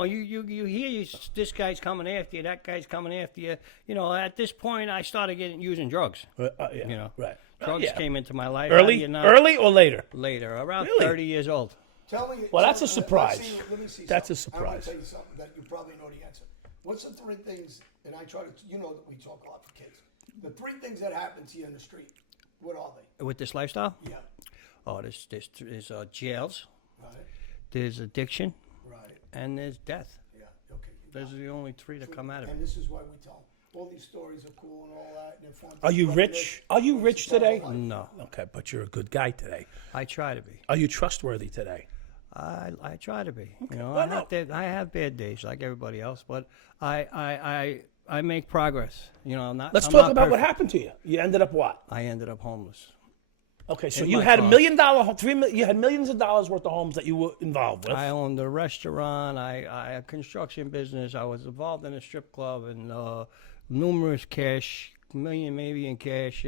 hear this guy's coming after you, that guy's coming after you. At this point, I started using drugs. Yeah, right. Drugs Yeah. came into my life. Early, early or later? Later, around Really? 30 years old. Tell me... Well, that's a let's surprise. let me see That's a something. I'm going surprise. to tell you something that you probably know the answer. What's the three things, and I try to... You know that we talk a lot for kids. The three things that happen to you in the street, what are they? With this lifestyle? Yeah. Oh, there's jails, Right. there's addiction, Right. and there's death. Yeah. Okay. Those are the only three that come out of it. And this is why we tell them. all these stories are cool and all that. And they're fun. Are you rich? Are you rich today? No, Okay, but you're a good guy today. I try to be. Are you trustworthy today? I try to be. You know, Well, I have bad days like everybody else, but I make progress. You know, I'm not. Let's I'm talk not about what perfect. happened to you. You ended up what? I ended up homeless. Okay, so In you my had car. $1 million, you had millions of dollars worth of homes that you were involved with. I owned a restaurant. I had a construction business. I was involved in a strip club and numerous cash, million maybe in cash.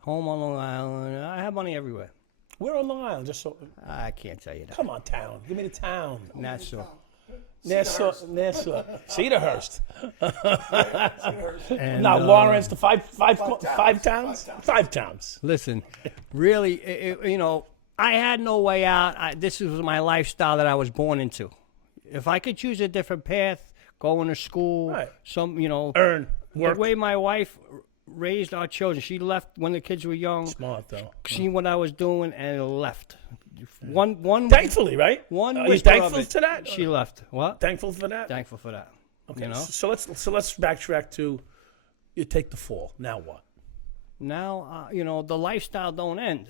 Home on Long Island. I have money everywhere. We're on Long Island, just so. I can't tell you that. Come on, town. Give me the town. Nassau. Nassau. Cedarhurst. And, Now, Lawrence, the five towns? Five towns. 5 towns. Listen, really, you know, I had no way out. This was my lifestyle that I was born into. If I could choose a different path, going to school, Right. you know, Earn, work. the way my wife raised our children, she left when the kids were young. Smart, though. Seen what I was doing and left. One. Thankfully, right? One. Are you whisper of thankful it, to that? She left. What? Thankful for that? Thankful for that. Okay, You know. so let's backtrack to you take the fall. Now what? Now, you know, the lifestyle don't end.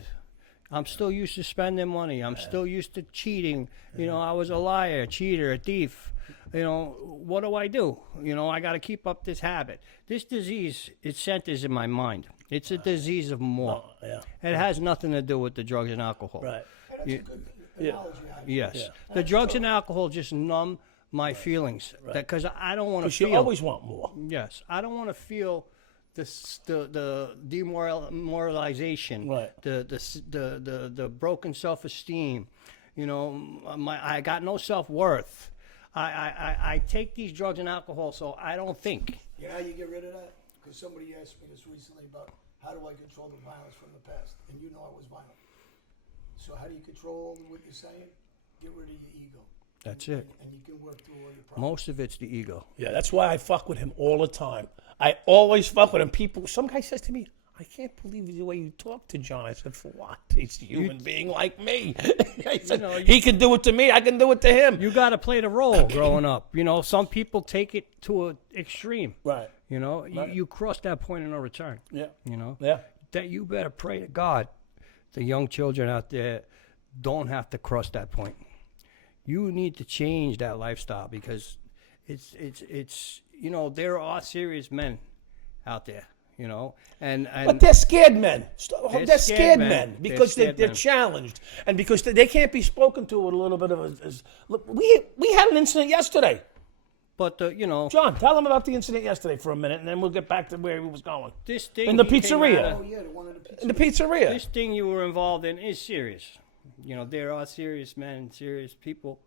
I'm still used to spending money. I'm still used to cheating. You know, I was a liar, a cheater, a thief. You know, what do? You know, I got to keep up this habit. This disease, it centers in my mind. It's a disease of more. Yeah. It has nothing to do with the drugs and alcohol. Right. That's a good analogy. I think. Yes. The drugs and alcohol just numb my feelings. Because I don't want to Because feel. you always want more. Yes, I don't want to feel the demoralization, Right. the broken self-esteem. You know, I got no self-worth. I take these drugs and alcohol so I don't think. You know how you get rid of that? Because somebody asked me this recently about how do I control the violence from the past? And you know I was violent. So how do you control what you're saying? Get rid of your ego. That's it. And you can work through all your problems. Most of it's the ego. Yeah, that's why I fuck with him all the time. I always fuck with him. Some guy says to me, I can't believe the way you talk to John. I said, for what? He's a human being like me. I said, he can do it to me. I can do it to him. You got to play the role growing up. You know, some people take it to an extreme. Right. You know, you cross that point of no return. Yeah. You know, Yeah. that you better pray to God the young children out there don't have to cross that point. You need to change that lifestyle because it's you know, there are serious men out there, you know, and But they're scared men. They're scared scared men. men They're because scared they're men. challenged and because they can't be spoken to with a little bit of a. Look, we had an incident yesterday. but you know, John, tell them about the incident yesterday for a minute, and then we'll get back to where he was going. this thing In the he came pizzeria. out of- Oh, yeah, the one in the pizza. In the pizzeria. this thing you were involved in is serious. You know, there are serious men, serious people.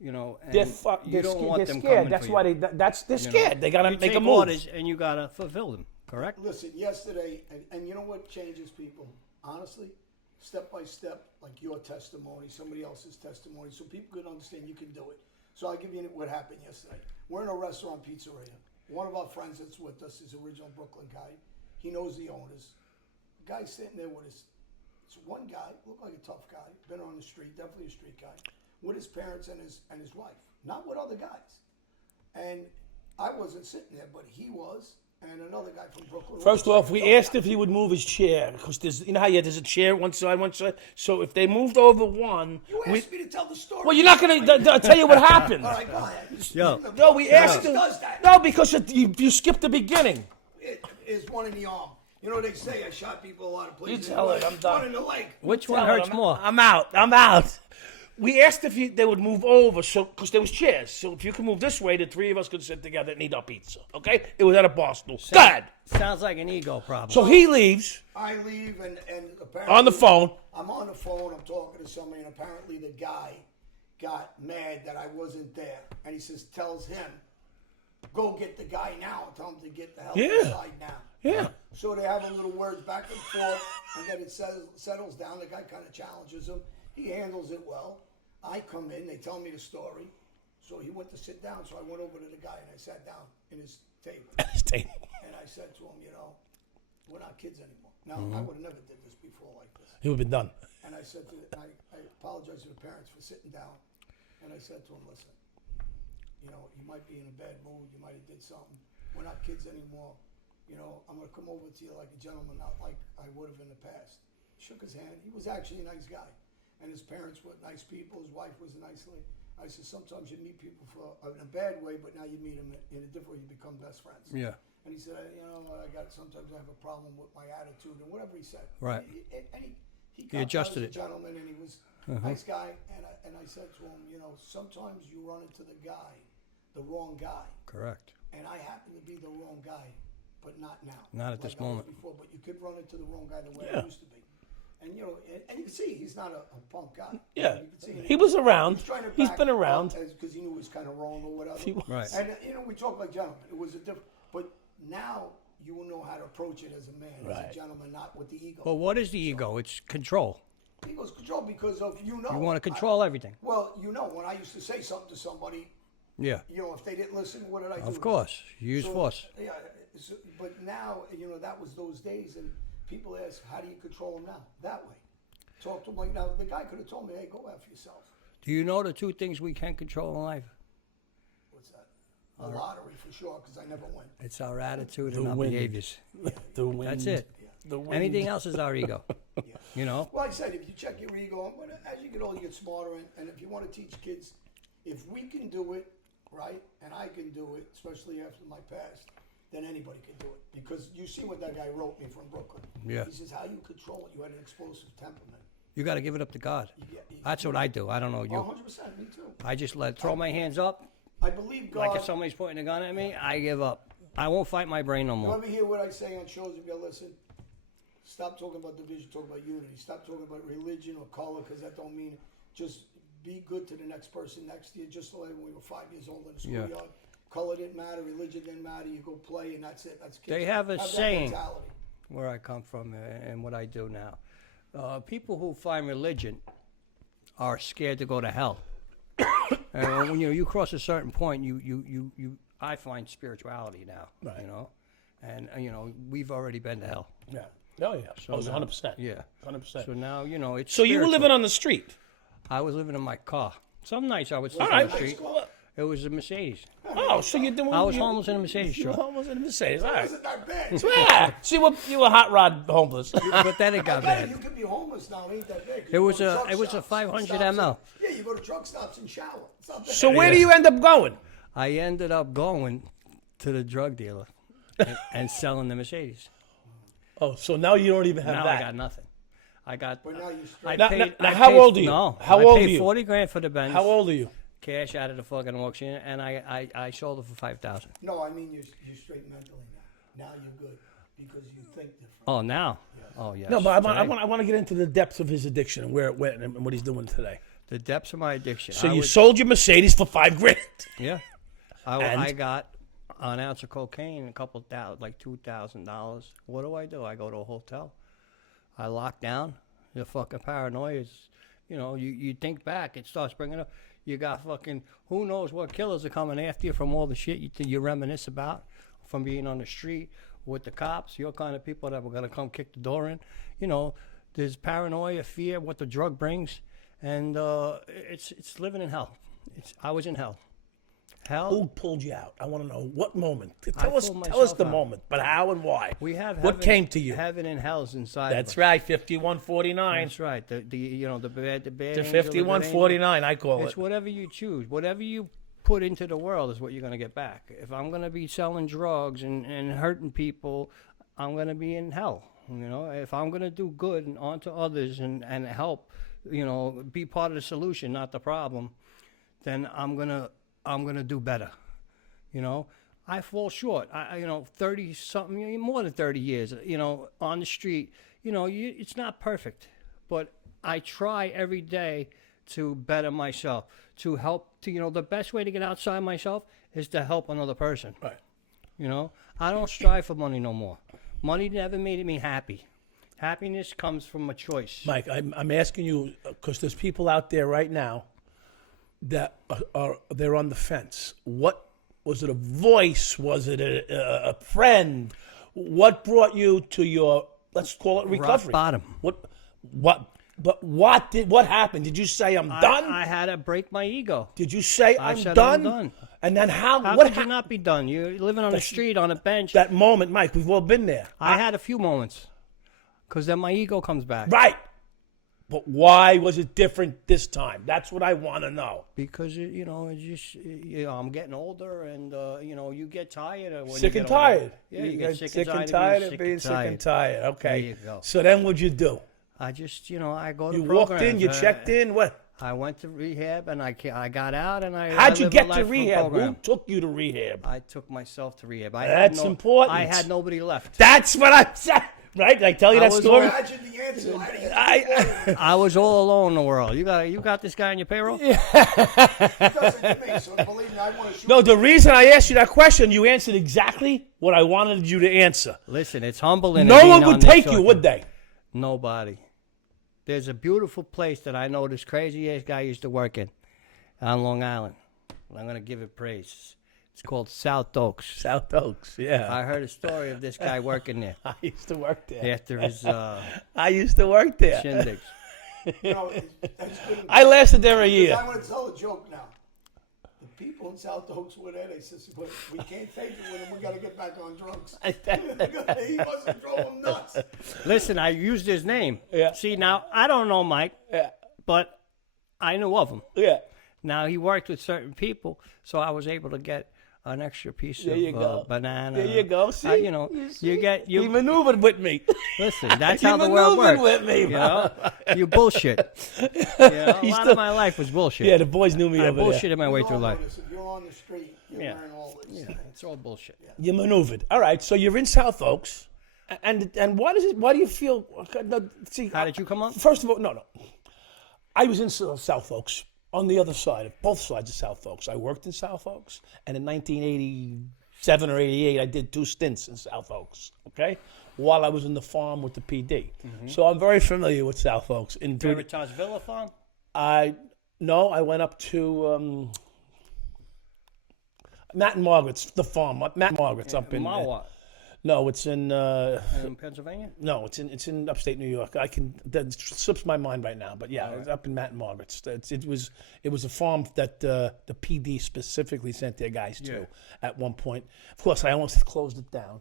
You know, and They're you don't want they're them scared. coming That's for why you. they're You know? scared. They gotta You make a take move. orders and you gotta fulfill them. Correct? Listen, yesterday, and you know what changes people? Honestly, step by step, like your testimony, somebody else's testimony, so people can understand you can do it. So I'll give you what happened yesterday. We're in a restaurant pizzeria. One of our friends that's with us is original Brooklyn guy. He knows the owners. The guy's sitting there with his, it's one guy, looked like a tough guy, been on the street, definitely a street guy, with his parents and his wife, not with other guys. And I wasn't sitting there, but he was, and another guy from Brooklyn. First was off, we sitting asked if he would move his chair because there's, you know how there's a chair one side, one side. So if they moved over one, You asked me to tell the story. well, you're not gonna. I'll tell you what happened. All right, go ahead. Yo. No, we asked him. Does that? No, because you skipped the beginning. It is one in the arm. You know they say I shot people a lot of places. You tell it, I'm done. One in the leg. Which one hurts more? I'm out. We asked if they would move over, so because there was chairs. So if you could move this way, the three of us could sit together and eat our pizza. Okay? It was at a bar stool. God. Sounds like an ego problem. So he leaves I leave and apparently on the phone. I'm on the phone. I'm talking to somebody, and apparently the guy got mad that I wasn't there, and he tells him, "Go get the guy now and tell him to get the hell inside now." Yeah. So they have a little word back and forth, and then it settles down. The guy kind of challenges him. He handles it well. I come in. They tell me the story. So he went to sit down. So I went over to the guy and I sat down in his table. And I said to him, you know, we're not kids anymore. Now, I would have never did this before like this. He would have been done. And I said I apologized to the parents for sitting down. And I said to him, listen, you know, you might be in a bad mood. You might have did something. we're not kids anymore. You know, I'm gonna come over to you like a gentleman, not like I would have in the past. Shook his hand. He was actually a nice guy, and his parents were nice people. His wife was a nice lady. I said sometimes you meet people in a bad way, but now you meet them in a different way. You become best friends. Yeah. And he said, you know, sometimes I have a problem with my attitude and whatever he said. Right. And he adjusted it. Gentleman, and he was a nice guy. And I said to him, you know, sometimes you run into the wrong guy. Correct. And I happen to be the wrong guy, but not now. Not at this moment. Before, but you could run into the wrong guy the way Yeah. I used to be. And you know, and you can see he's not a punk guy. Yeah, You can see he was around. He's Been around. because he knew he was kind of wrong or whatever. He was. Right. And you know, we talk like gentlemen. It was a different, but now you will know how to approach it as a man, as Right. a gentleman, not with the ego. Well, what is the ego? It's control. Ego's control because of You want to control everything. Well, you know, when I used to say something to somebody, Yeah. you know, if they didn't listen, what did I do? Of course. You use So, force. Yeah, but now, you know, that was those days, and people ask, how do you control them now? That way. Talk to them like now. The guy could have told me, hey, go after yourself. Do you know the two things we can control in life? What's that? The lottery for sure, because I never win. It's our attitude The and our wind. behaviors. The wind. That's it. The wind. Anything else is our ego. You know? Well, I said, if you check your ego, but as you get older, you get smarter, and if you want to teach kids, if we can do it, right, and I can do it, especially after my past, then anybody can do it. Because you see what that guy wrote me from Brooklyn. Yeah. He says, how you control it, you had an explosive temperament. You got to give it up to God. You- That's what I do. I don't know Oh, you. 100%, me too. I just throw my hands up. I believe God. Like if somebody's pointing a gun at me, I give up. I won't fight my brain no You more. ever hear what I say on shows if you listen? Stop talking about division, talk about unity. Stop talking about religion or color, because that don't mean it. Just be good to the next person next to you, just like when we were 5 years old in the Yeah. schoolyard. Color didn't matter, religion didn't matter. You go play, and that's it. That's kids. They have a that saying. mentality. Where I come from and what I do now. People who find religion are scared to go to hell. And when you cross a certain point, I find spirituality now. Right. You know, and we've already been to hell. Yeah. Oh yeah. So I was now- 100%. Yeah. 100%. So now it's. So you were spiritual. living on the street. I was living in my car. Some nights I would sleep All on right. the street. It was a Mercedes. Oh, so you're doing. I was homeless in a Mercedes You were truck. homeless in a Mercedes. All It right. wasn't that bad. Yeah. See what you were hot rod homeless. But then it got Yeah, bad. you could be homeless now. It ain't that big. It was a 500 ml. Yeah, you go to truck stops and shower. It's not bad. So where do you end up going? I ended up going to the drug dealer and selling the Mercedes. Oh, so now you don't even have Now that. I got nothing. I got. But now you're I straight. Now- paid. now I how paid- old are you? No, How I old paid are you? $40,000 for the Benz. How old are you? Cash out of the fucking auction, and I sold it for $5,000. No, I mean you're straight mentally now. Now you're good because you think different. Oh, now. Oh, yes. No, but I Today. want to get into the depths of his addiction and where it went and what he's doing today. The depths of my addiction. So I you was- sold your Mercedes for $5,000. Yeah. And? I got an ounce of cocaine, a couple thousand, like $2,000. What do? I go to a hotel. I lock down. The fucking paranoia is, you think back, it starts bringing up. You got fucking, who knows what killers are coming after you from all the shit you reminisce about from being on the street with the cops, your kind of people that were going to come kick the door in. There's paranoia, fear, what the drug brings, and it's living in hell. I was in hell. Hell. Who pulled you out? I want to know what moment. I Tell us pulled the myself out. moment, but how and why. We have what heaven, came to you. Heaven and hell's inside. That's of us. right, 5149. That's right. The bad The angel, the good angel. 5149, I call It's it. whatever you choose. Whatever you put into the world is what you're going to get back. If I'm going to be selling drugs and hurting people, I'm going to be in hell. If I'm going to do good and onto others and help, be part of the solution, not the problem, then I'm going to do better. I fall short. 30 something, more than 30 years, on the street, it's not perfect, but I try every day to better myself, to help, the best way to get outside myself is to help another person. Right. I don't strive for money no more. Money never made me happy. Happiness comes from a choice. Mike, I'm asking you because there's people out there right now that they're on the fence. What was it? A voice? Was it a friend? What brought you to your, let's call it, recovery? Rock bottom. What happened? Did you say I'm done? I had to break my ego. Did you say I I'm said done? I'm done. And then How what could you not be done? You're living on the street on a bench. that moment, Mike, we've all been there. I had a few moments, because then my ego comes back. Right. But why was it different this time? That's what I want to know. Because I'm getting older, and you get tired. When Sick you and get older. tired. Yeah, you get get sick and tired of being sick and tired. Okay. There you go. So then what'd you do? I just, I go to You walked in, programs. you checked in. What? I went to rehab, and I got out, and I. How'd I you lived get my to life from rehab? program. Who took you to rehab? I took myself to rehab. That's important. I had nobody left. That's what I said. Right? Did I tell you I that was story? Imagine the answer. Why do you I I was all alone in the world. You got this guy on your payroll? He doesn't to me, so believe me, I want to shoot. No, the reason I asked you that question, you answered exactly what I wanted you to answer. Listen, it's humbling. No being one on would this take you, circuit. would they? Nobody. There's a beautiful place that I know this crazy ass guy used to work in on Long Island. I'm going to give it praise. It's called South Oaks. South Oaks, yeah. I heard a story of this guy working there I used to work there. after his I used to work there. shindigs. You know, that's good. I lasted there a Because year. I want to tell a joke now. The people in South Oaks were there. They said, "But we can't take it with him. We got to get back on drugs." He wasn't throwing nuts. Listen, I used his name. Yeah. See, now, I don't know Mike, Yeah, but I knew of him. yeah. Now, he worked with certain people, so I was able to get an extra piece There you of go. banana. There you go. See? You He maneuvered with me. listen, that's You how the world maneuvered works. with me, You bro. know? You bullshit. A He's lot still- of my life was bullshit. Yeah, the boys knew me I over there. bullshitted my way You through all life. know this. If you're on the street, you Yeah. learn all this. Yeah, it's all bullshit. You maneuvered. All right, so you're in South Oaks. And why do you feel? No, see, How did you come up? First of all, no. I was in South Oaks on the other side, both sides of South Oaks. I worked in South Oaks, and in 1987 or 88, I did 2 stints in South Oaks. Okay, while I was in the farm with the PD, so I'm very familiar with South Oaks. Veritas Villa Farm? I went up to Matt and Margaret's, the farm. Matt and Margaret's up in. Mawa. No, it's in. In Pennsylvania? No, it's in upstate New York. That slips my mind right now, but yeah, it's up in Matt and Margaret's. It was a farm that the PD specifically sent their guys to at one point. Of course, I almost closed it down.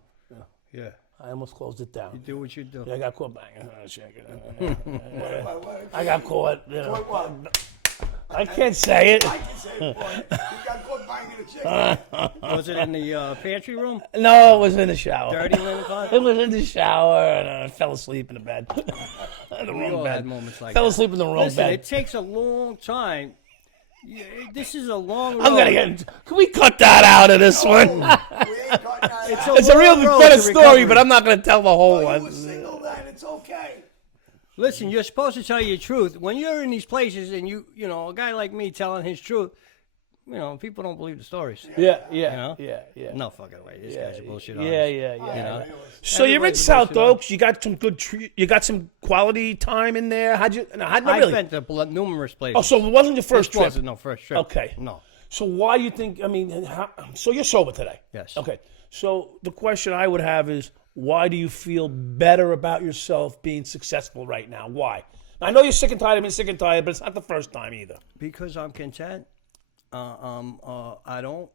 Yeah. I almost closed it down. You do what you do. I got caught banging. I got caught. You know. What? I can't say it. I can say it, boy. You got caught banging a chick. Was it in the pantry room? No, it was in the shower. Dirty linen closet? It was in the shower, and I fell asleep in the bed. The We wrong all bed. had moments like Fell that. asleep in the wrong Listen, bed. it takes a long time. This is a long road. I'm gonna get. Can we cut that out of this one? We ain't cutting that It's out. It's a real long road better to story, recovery. but I'm not gonna tell the whole You one. were single then. It's okay. Listen, you're supposed to tell your truth. When you're in these places and you know, a guy like me telling his truth, people don't believe the stories. Yeah. know? No fucking way. This guy's a bullshit artist. Yeah. You know? So you're in Everybody's a South bullshit Oaks. You got some good. You got some quality time in there. How'd you? Not I've really. been to numerous places. Oh, so it wasn't your first This trip. wasn't no first trip. Okay. No. So why do you think? So you're sober today. Yes. Okay. So the question I would have is, why do you feel better about yourself being successful right now? Why? I know you're sick and tired of being sick and tired, but it's not the first time either. Because I'm content. I don't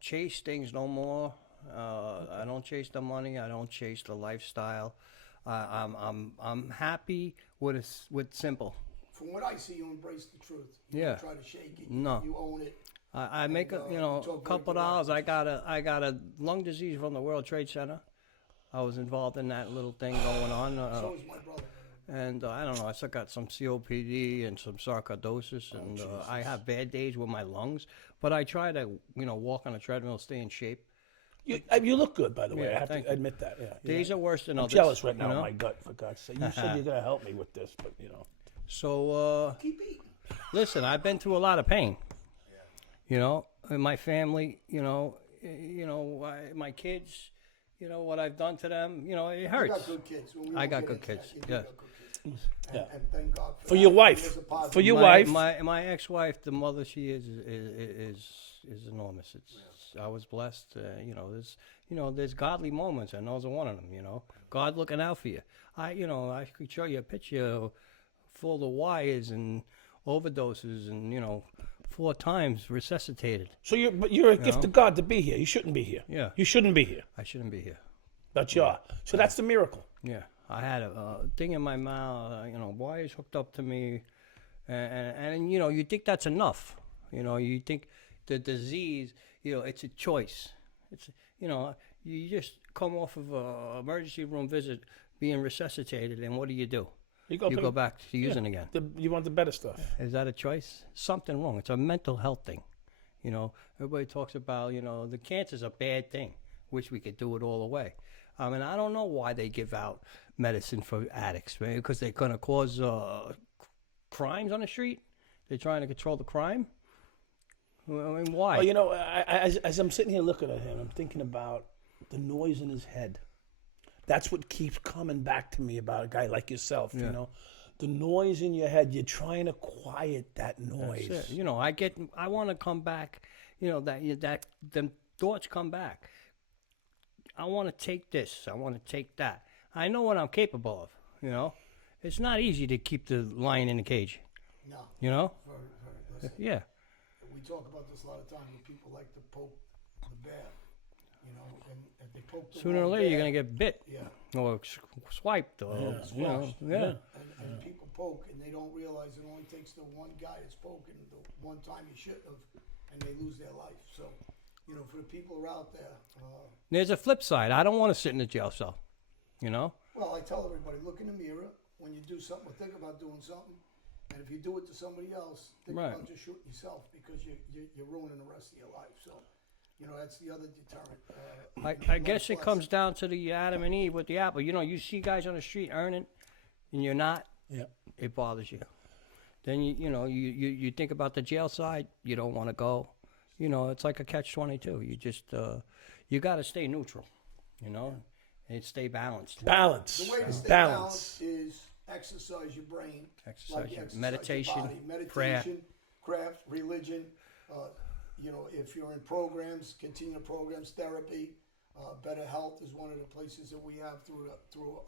chase things no more. I don't chase the money. I don't chase the lifestyle. I'm happy with simple. From what I see, you embrace the truth. You Yeah. don't try to shake it. No. You own it. I make a talk couple very dollars. I got a lung disease from the World Trade Center. I was involved in that little thing going on. So is my brother. And I don't know, I still got some COPD and some sarcoidosis, and I have bad days with my lungs. But I try to, walk on a treadmill, stay in shape. You look good, by the way. Yeah, I have thank to you. admit that. Yeah. Days are worse than I'm others. jealous right now you of know? my gut, for God's sake. You said you're going to help me with this, but So, Keep eating. listen, I've been through a lot of pain. In my family, my kids, what I've done to them, it You hurts. got good kids. When we I don't got get good into that, kids, you do yeah. got good kids. And thank God for For that. your It wife. was a positive- For your my, wife. my ex-wife, the mother she is enormous. I was blessed. There's godly moments, and those are one of them. God looking out for you. I could show you a picture full of wires and overdoses and 4 times resuscitated. So you're a gift of God to be here. You shouldn't be here. Yeah. You shouldn't be here. I shouldn't be here. But you are. So that's the miracle. Yeah, I had a thing in my mouth, wires hooked up to me, and you think that's enough. You think the disease, it's a choice. It's, you just come off of a emergency room visit being resuscitated, and what do? You go back to using again. You want the better stuff. Is that a choice? Something wrong. It's a mental health thing. Everybody talks about, the cancer's a bad thing. Wish we could do it all away. I mean, I don't know why they give out medicine for addicts, man, because they're going to cause crimes on the street. They're trying to control the crime. I mean, why? Well, as I'm sitting here looking at him, I'm thinking about the noise in his head. That's what keeps coming back to me about a guy like yourself, The noise in your head, you're trying to quiet that noise. That's it. I want to come back, that them thoughts come back. I want to take this. I want to take that. I know what I'm capable of, It's not easy to keep the lion in the cage. No. Very, listen, yeah. We talk about this a lot of times when people like to poke the bear, and if they poke the Sooner or later, you're going to get bit. Yeah. Or swiped. Or, And people poke, and they don't realize it only takes the one guy that's poking the one time he shouldn't have, and they lose their life. So, for the people who are out there. There's a flip side. I don't want to sit in a jail cell, Well, I tell everybody, look in the mirror when you do something, or think about doing something. And if you do it to somebody else, think about just shooting yourself, because you're ruining the rest of your life. So, that's the other deterrent. I guess it comes down to the Adam and Eve with the apple. You see guys on the street earning, and you're not. Yeah. It bothers you. Then you think about the jail side. You don't want to go. It's like a catch-22. You just you got to stay neutral, and stay balanced. Balance. The way to stay balanced is exercise your brain, Exercise, exercise meditation, your body. Meditation, prayer, craft, religion. If you're in programs, continuing programs, therapy, Better Health is one of the places that we have through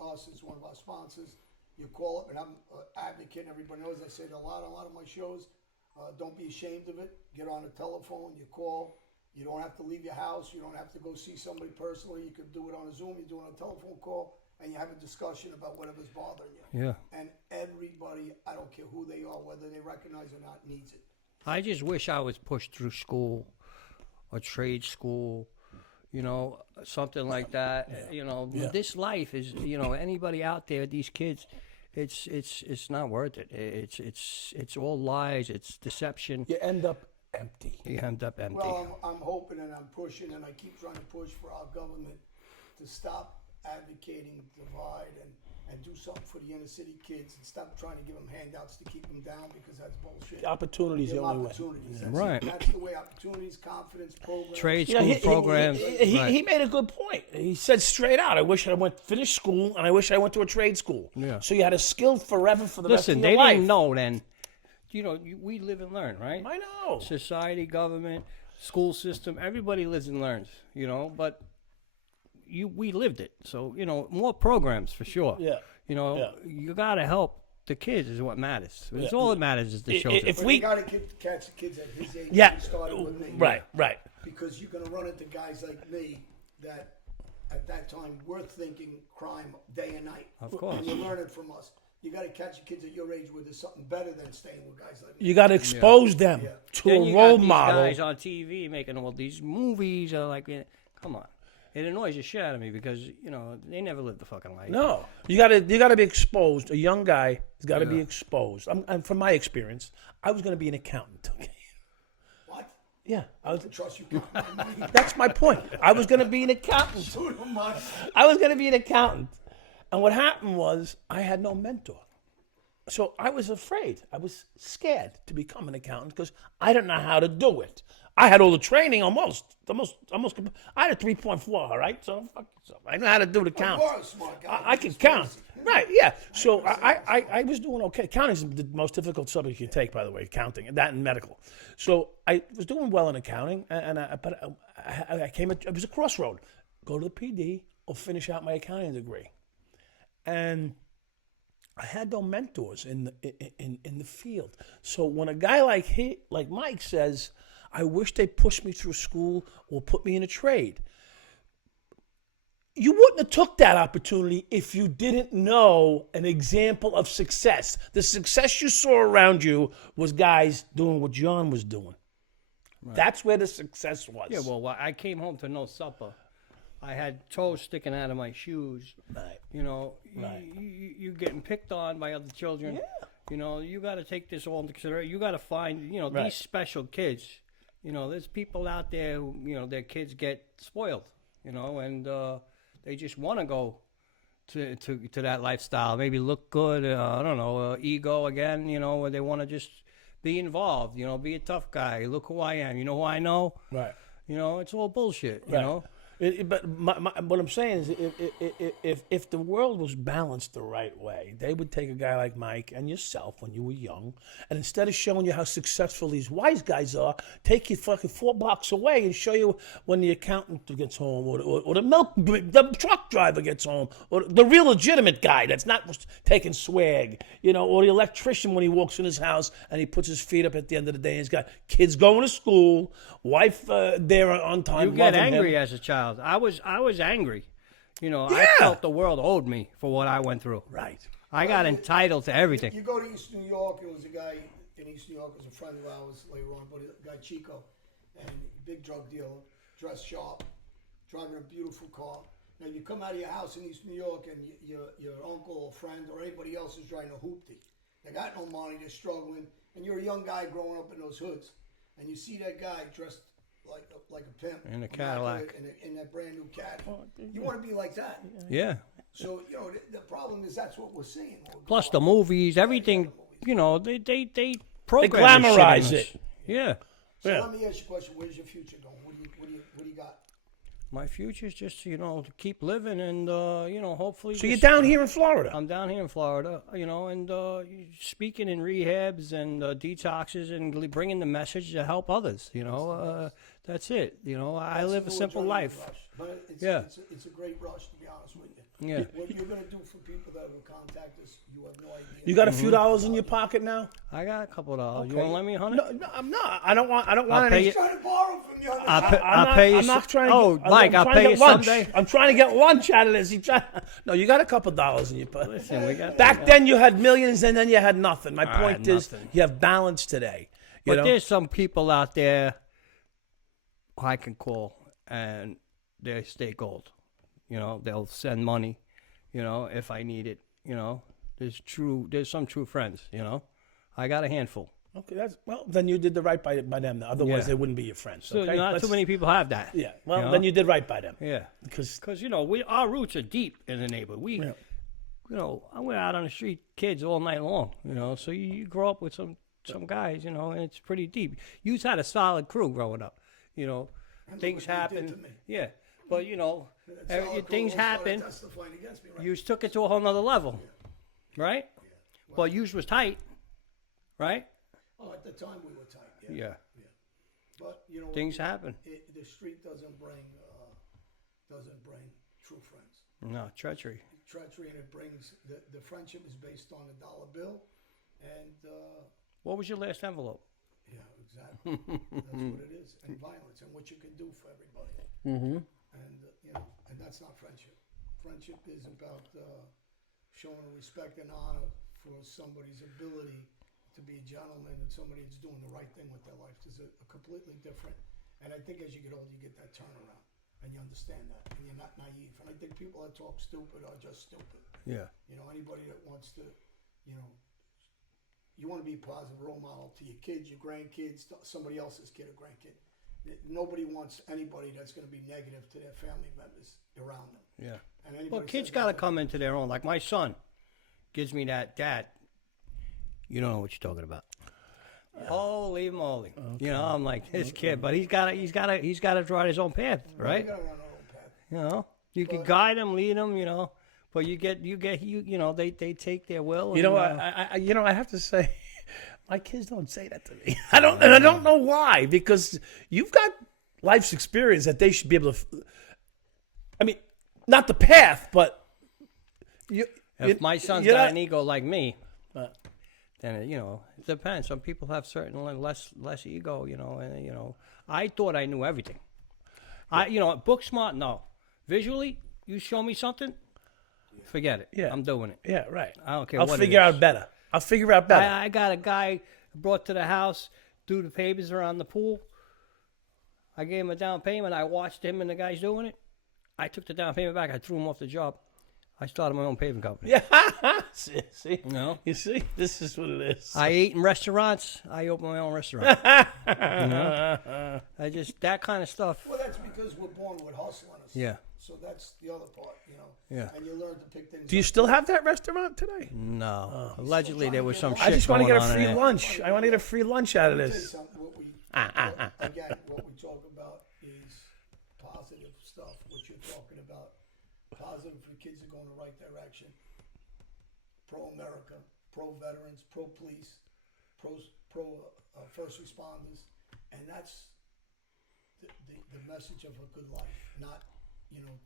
us. It's one of our sponsors. You call up, and I'm advocating. Everybody knows I say it a lot of my shows. Don't be ashamed of it. Get on the telephone. You call. You don't have to leave your house. You don't have to go see somebody personally. You can do it on a Zoom. You do it on a telephone call, and you have a discussion about whatever's bothering you. Yeah. And everybody, I don't care who they are, whether they recognize or not, needs it. I just wish I was pushed through school, or trade school, something like that. This life is, anybody out there, these kids, it's not worth it. It's all lies. It's deception. You end up empty. You end up empty. Well, I'm hoping and I'm pushing, and I keep trying to push for our government to stop advocating divide and do something for the inner city kids, and stop trying to give them handouts to keep them down, because that's bullshit. Opportunities Give the only way. opportunities. Right. That's the way. Opportunities, confidence, programs. Trade school programs. He made a good point. He said straight out, I wish I finished school, and I wish I went to a trade school. Yeah. So you had a skill forever for the rest of Listen, your they life. didn't know then. We live and learn, right? I know. Society, government, school system, everybody lives and learns, but we lived it. So, more programs for sure. Yeah. You got to help the kids is what matters. It's all that matters is the children. If But we you got to catch the kids at his age. Yeah. He started with me. Right. Because you're going to run into guys like me that at that time were thinking crime day and night. Of course. And you learn it from us. You got to catch the kids at your age where there's something better than staying with guys like me. You got to expose them to Then a you role got these model. guys on TV making all these movies. Come on. It annoys the shit out of me because, they never lived the fucking life. No, you got to be exposed. A young guy has got to be exposed. And from my experience, I was going to be an accountant. Okay. What? Yeah, I was. Trust you count my money. That's my point. I was going to be an accountant. So am I. I was going to be an accountant, and what happened was I had no mentor. So I was afraid. I was scared to become an accountant because I didn't know how to do it. I had all the training almost. I had a 3.4, all right? So fuck yourself. I know how to do the count. You're a smart guy. I can count. Right, yeah. So I was doing okay. Counting is the most difficult subject you can take, by the way, counting, and that and medical. So I was doing well in accounting, but I came at, it was a crossroad. Go to the PD or finish out my accounting degree. And I had no mentors in the field. So when a guy like Mike says, I wish they pushed me through school or put me in a trade, you wouldn't have took that opportunity if you didn't know an example of success. The success you saw around you was guys doing what John was doing. Right. That's where the success was. Yeah, well, I came home to no supper. I had toes sticking out of my shoes. Right. You know, Right. you getting picked on by other children. Yeah. You know, you got to take this all into consideration. You got to find, Right. these special kids. You know, there's people out there who, their kids get spoiled, and they just want to go to that lifestyle. Maybe look good, I don't know, ego again, where they want to just be involved, be a tough guy. Look who I am. You know who I know? Right. It's all bullshit, you Right. know? But what I'm saying is, if the world was balanced the right way, they would take a guy like Mike and yourself when you were young, and instead of showing you how successful these wise guys are, take you fucking 4 blocks away and show you when the accountant gets home, or the truck driver gets home, or the real legitimate guy that's not taking swag, or the electrician when he walks in his house and he puts his feet up at the end of the day and he's got kids going to school, wife there on time. You get loving angry him. as a child. I was angry. Yeah. I felt the world owed me for what I went through. Right. I got entitled to everything. You go to East New York, there was a guy in East New York, was a friend of ours later on, but a guy Chico, and big drug dealer, dressed sharp, driving a beautiful car. Now you come out of your house in East New York and your uncle or friend or anybody else is driving a hoopty. They got no money, they're struggling, and you're a young guy growing up in those hoods, and you see that guy dressed like a pimp. In a Cadillac. In that brand new Cadillac. You want to be like that. Yeah. So, the problem is that's what we're seeing. Plus the movies, everything, they program glamorize this shit in us. it. Yeah. So Yeah. let me ask you a question. Where's your future going? What do you got? My future is just, to keep living and, hopefully. So you're just- down here in Florida. I'm down here in Florida, and speaking in rehabs and detoxes and bringing the message to help others, that's it. I live a simple life. Rush. But it's a great rush, to be honest with you. Yeah. What you're going to do for people that will contact us, you have no idea. You got a few dollars in your pocket now? I got a couple of dollars. You Okay. want to lend me $100? No, I'm not. I don't want I'll any. pay He's trying to borrow from you. I'll pay you. I'm not trying to. Oh, get, Mike, I'm I'll trying to pay get you lunch. someday. I'm trying to get lunch out of this. No, you got a couple dollars in your pocket. Listen, we got Back then you had millions and then you had nothing. My I point had is nothing. you have balance today. You But know? there's some people out there I can call and they stay gold. They'll send money, if I need it. There's some true friends, I got a handful. Okay, then you did the right by them. Otherwise, Yeah. they wouldn't be your friends. So Okay? not too many people have that. Yeah. Well, then you did right by them. Yeah. Because Because, our roots are deep in the neighborhood. I went out on the street, kids all night long, so you grow up with some guys, and it's pretty deep. You had a solid crew growing up, things happen. Yeah. But, things happen. You took it to a whole nother level, right? Well, yours was tight, right? Oh, at the time we were tight. Yeah. But Things happen. The street doesn't bring true friends. No, treachery. Treachery, and it brings the friendship is based on a dollar bill, and What was your last envelope? yeah, exactly. That's what it is, and violence, and what you can do for everybody. Mm-hmm. And and that's not friendship. Friendship is about showing respect and honor for somebody's ability to be a gentleman and somebody that's doing the right thing with their life. There's a completely different. And I think as you get older, you get that turnaround, and you understand that, and you're not naive. And I think people that talk stupid are just stupid. Yeah. Anybody that wants to, you want to be a positive role model to your kids, your grandkids, somebody else's kid or grandkid. Nobody wants anybody that's going to be negative to their family members around them. Yeah. And anybody Well, kids says got to that- come into their own. Like my son gives me that, Dad, you don't know what you're talking about. Holy moly. Okay. I'm like, this kid, but he's got to draw his own path, right? You got to run our own path. You can guide him, lead him, but they take their will. I have to say, my kids don't say that to me. I don't know why, because you've got life's experience that they should be able to. I mean, not the path, but you. If my son's you're got not- an ego like me, then it depends. Some people have certain less ego, and I thought I knew everything. Book smart, no. Visually, you show me something, forget it. Yeah. I'm doing it. Yeah, right. I don't care I'll what it figure is. out better. I'll figure out better. I got a guy brought to the house, do the papers around the pool. I gave him a down payment. I watched him and the guys doing it. I took the down payment back. I threw him off the job. I started my own paving company. Yeah. see? No. You see? This is what it is. I ate in restaurants. I opened my own restaurant. I just, that kind of stuff. Well, that's because we're born with hustle in us. Yeah. So that's the other part, Yeah. And you learn to pick things Do you up. still have that restaurant today? No. Allegedly, there was some shit I just want to going get a on in free there. lunch. I want to get a free lunch out of Let me tell you this. something, what we talk about is positive stuff, what you're talking about. Positive for kids are going the right direction. Pro-America, pro-veterans, pro-police, pro first responders. And that's the message of a good life, not,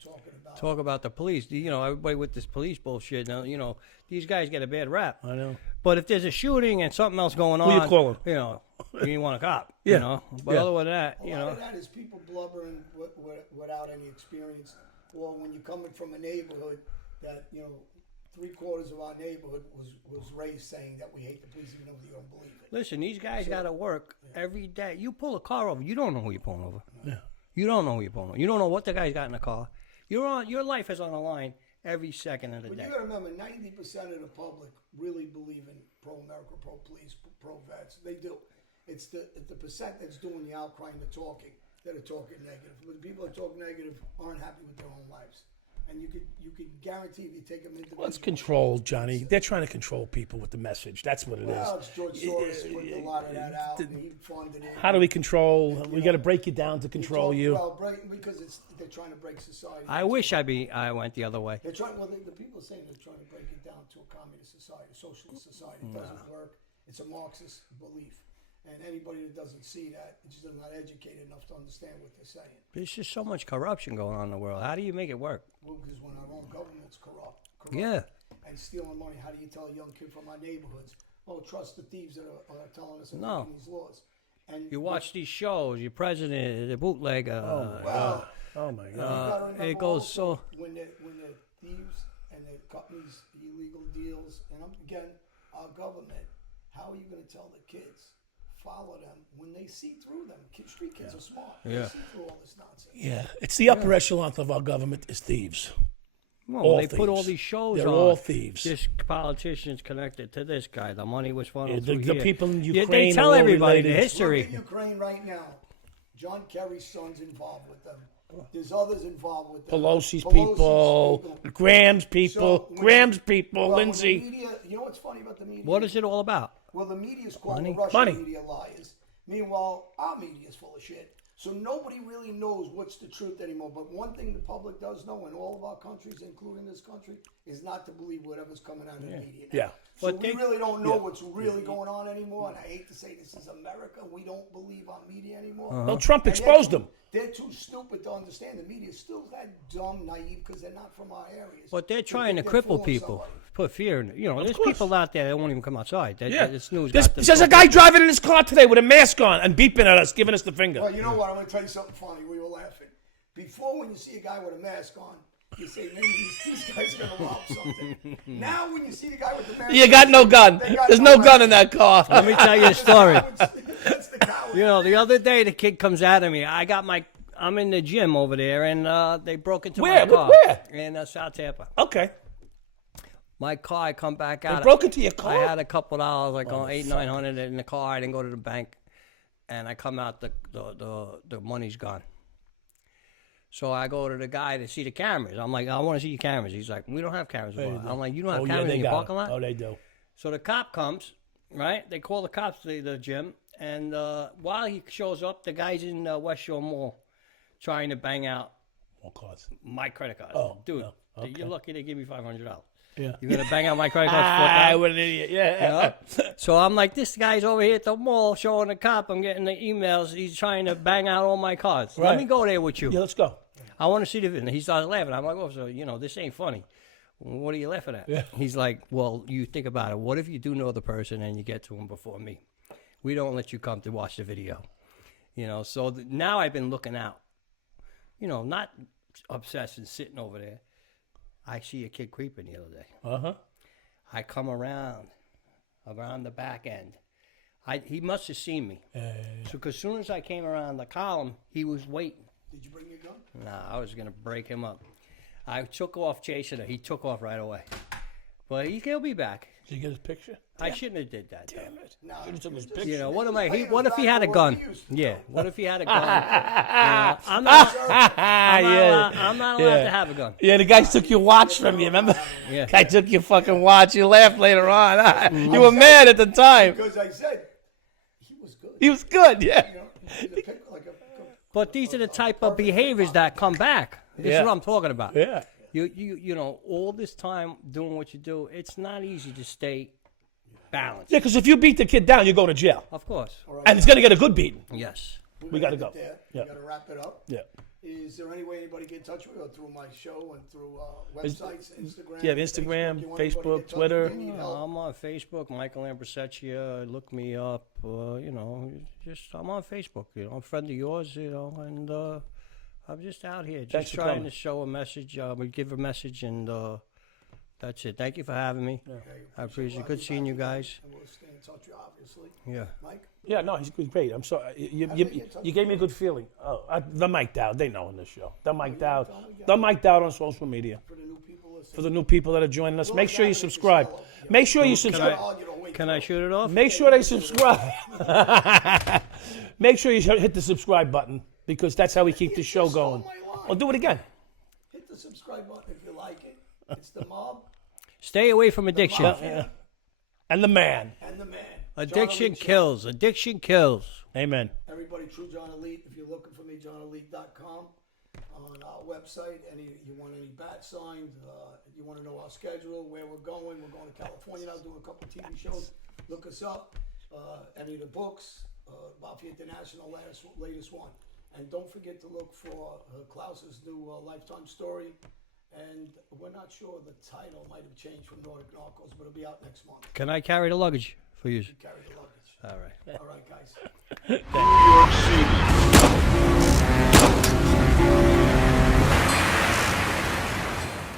talking about... Talk about the police. Everybody with this police bullshit. Now, these guys get a bad rap. I know. But if there's a shooting and something else going on, Who you calling? You want a cop. Yeah. But Yeah. other than that, A lot of that is people blubbering without any experience, or when you're coming from a neighborhood that 3/4 of our neighborhood was raised saying that we hate the police, even though you don't believe it. listen, these guys got to work every day. You pull a car over, you don't know who you're pulling over. Yeah. You don't know who you're pulling over. You don't know what the guy's got in the car. Your life is on the line every second of the But day. you got to remember, 90% of the public really believe in pro-America, pro-police, pro-vets. They do. It's the percent that's doing the outcry and the talking that are talking negative. But the people that talk negative aren't happy with their own lives. And you could guarantee if you take them into... Well, it's control, Johnny. They're trying to control people with the message. That's what it is. Well, it's George Soros put a lot of that out, and he funded it. How do we control? We got to break you down to control you. Well, because they're trying to break society. I wish I went the other way. They're trying. Well, the people are saying they're trying to break it down to a communist society, a socialist society. It doesn't work. It's a Marxist belief, and anybody that doesn't see that is just not educated enough to understand what they're saying. There's just so much corruption going on in the world. How do you make it work? Well, because when our own government's corrupt Yeah. and stealing money, how do you tell a young kid from our neighborhoods, oh, trust the thieves that are telling us and No. making these laws? And You watch these shows, your president, the bootlegger. well, Oh my God. you gotta remember it goes also, so. when they're thieves and they're cutting these illegal deals, and again, our government, how are you going to tell the kids follow them when they see through them? Street kids are smart. Yeah. They see through all this nonsense. Yeah, it's the upper echelon of our government is thieves. Well, All they put all thieves. these shows They're on. all thieves. This politician's connected to this guy. The money was funneled The through here. people in Yeah, Ukraine they are tell all everybody the related. history. Look at Ukraine right now. John Kerry's son's involved with them. There's others involved with them. Pelosi's people, Graham's people, Well, when Lindsay. the media, you know what's funny about the media? What is it all about? Well, the media's called Money. the Russian Money. media liars. Meanwhile, our media's full of shit. So nobody really knows what's the truth anymore. But one thing the public does know in all of our countries, including this country, is not to believe whatever's coming out of the media now. Yeah. So But we they- really don't know what's really going on anymore. And I hate to say this is America. We don't believe our media anymore. Well, Trump And they're exposed too- them. They're too stupid to understand. The media is still that dumb, naive, because they're not from our areas. But they're They trying to think they're cripple fooling people, somebody. put fear in it. There's course. people out there that won't even come outside. Yeah. This news There's got them a so- guy driving in his car today with a mask on and beeping at us, giving us the finger. Well, you know what? I'm going to tell you something funny. We were laughing. Before, when you see a guy with a mask on, you say, maybe these guys are going to rob something. Now, when you see the guy with the mask You got no gun. they got There's no gun weapon. in that car. Let me tell you a story. That's the coward. The other day the kid comes out of me. I'm in the gym over there, and they broke into Where? my car. Where? In South Tampa. Okay. My car, I come back out. They broke into your car? I had a couple dollars, like on $800-900 in the car. I didn't go to the bank, and I come out. The money's gone. So I go to the guy to see the cameras. I'm like, I want to see your cameras. He's like, we don't have cameras. I'm like, you don't have cameras in your parking lot? Oh, they do. So the cop comes, right? They call the cops to the gym, and while he shows up, the guy's in West Shore Mall trying to bang out What cars? my credit card. Oh, Dude, no. Okay. you're lucky they give me $500. Yeah. You're going to bang out my credit card for What an idiot. Yeah. $4,000? So I'm like, this guy's over here at the mall showing the cop. I'm getting the emails. He's trying to bang out all my cards. Let Right. me go there with you. Yeah, let's go. I want to see the video. He starts laughing. I'm like, oh, so, this ain't funny. what are you laughing at? He's like, well, you think about it. What if you do know the person and you get to him before me? We don't let you come to watch the video. You know, so now I've been looking out. You know, not obsessed and sitting over there. I see a kid creeping the other day. Uh-huh. I come around the back end. He must have seen me. So, because as soon as I came around the column, he was waiting. Did you bring your gun? Nah, I was going to break him up. I took off chasing him. He took off right away. But he'll be back. Did you get his picture? I shouldn't have did that. Damn it. No. You took his picture. You know, what if he had a gun? Yeah, what if he had a gun? I'm not allowed to have a gun. Yeah, the guy took your watch from you, remember? Yeah. Guy took your fucking watch. You laughed later on. You were mad at the time. Because I said he was good. He was good, yeah. You know, he's a pick, like a But these are the type of behaviors that come back. This is what I'm talking about. Yeah. You know, all this time doing what you do, it's not easy to stay balanced. Yeah, because if you beat the kid down, you go to jail. Of course. And it's going to get a good beating. Yes. We got to go. There. Yeah. We got to wrap it up. Yeah. Is there any way anybody get in touch with you, or through my show and through websites, Instagram? Yeah, Instagram, You want anybody to Facebook, get in touch Twitter. with you? You need help? I'm on Facebook, Michael Ambrosecchia. Look me up. You know, I'm on Facebook. You know, I'm a friend of yours. You know, and I'm just out here, Thanks just for trying coming. to show a message. We give a message, and that's it. Thank you for having me. Okay, I appreciate it. Good seeing you guys. And we'll stay in touch, obviously. Yeah. Mike? Yeah, no, he's great. I'm sorry. You gave me a good feeling. Oh, the Mike Dowd. They know in this show. The Mike Dowd. The Mike Dowd on social media. For the new people listening. For the new people that are joining us, make sure you subscribe. Make sure you subscribe. Can I shoot it off? Make sure they subscribe. Make sure you hit the subscribe button because that's how we keep the show going. I'll do it again. Hit the subscribe button if you like it. It's the mob Stay away from addiction. Yeah. And the man. and the man. Addiction John Elite Show. kills. Addiction kills. Amen. Everybody, True John Elite. If you're looking for me, johnelite.com on our website. You want any bat signs? You want to know our schedule, where we're going? We're going to California now, doing a couple TV shows. Look us up. Any of the books, Mafia International, latest one. And don't forget to look for Klaus's new Lifetime story. And we're not sure the title might have changed from Nordic Narcos, but it'll be out next month. Can I carry the luggage for you? Carry the luggage. All right. All right, guys. New York City.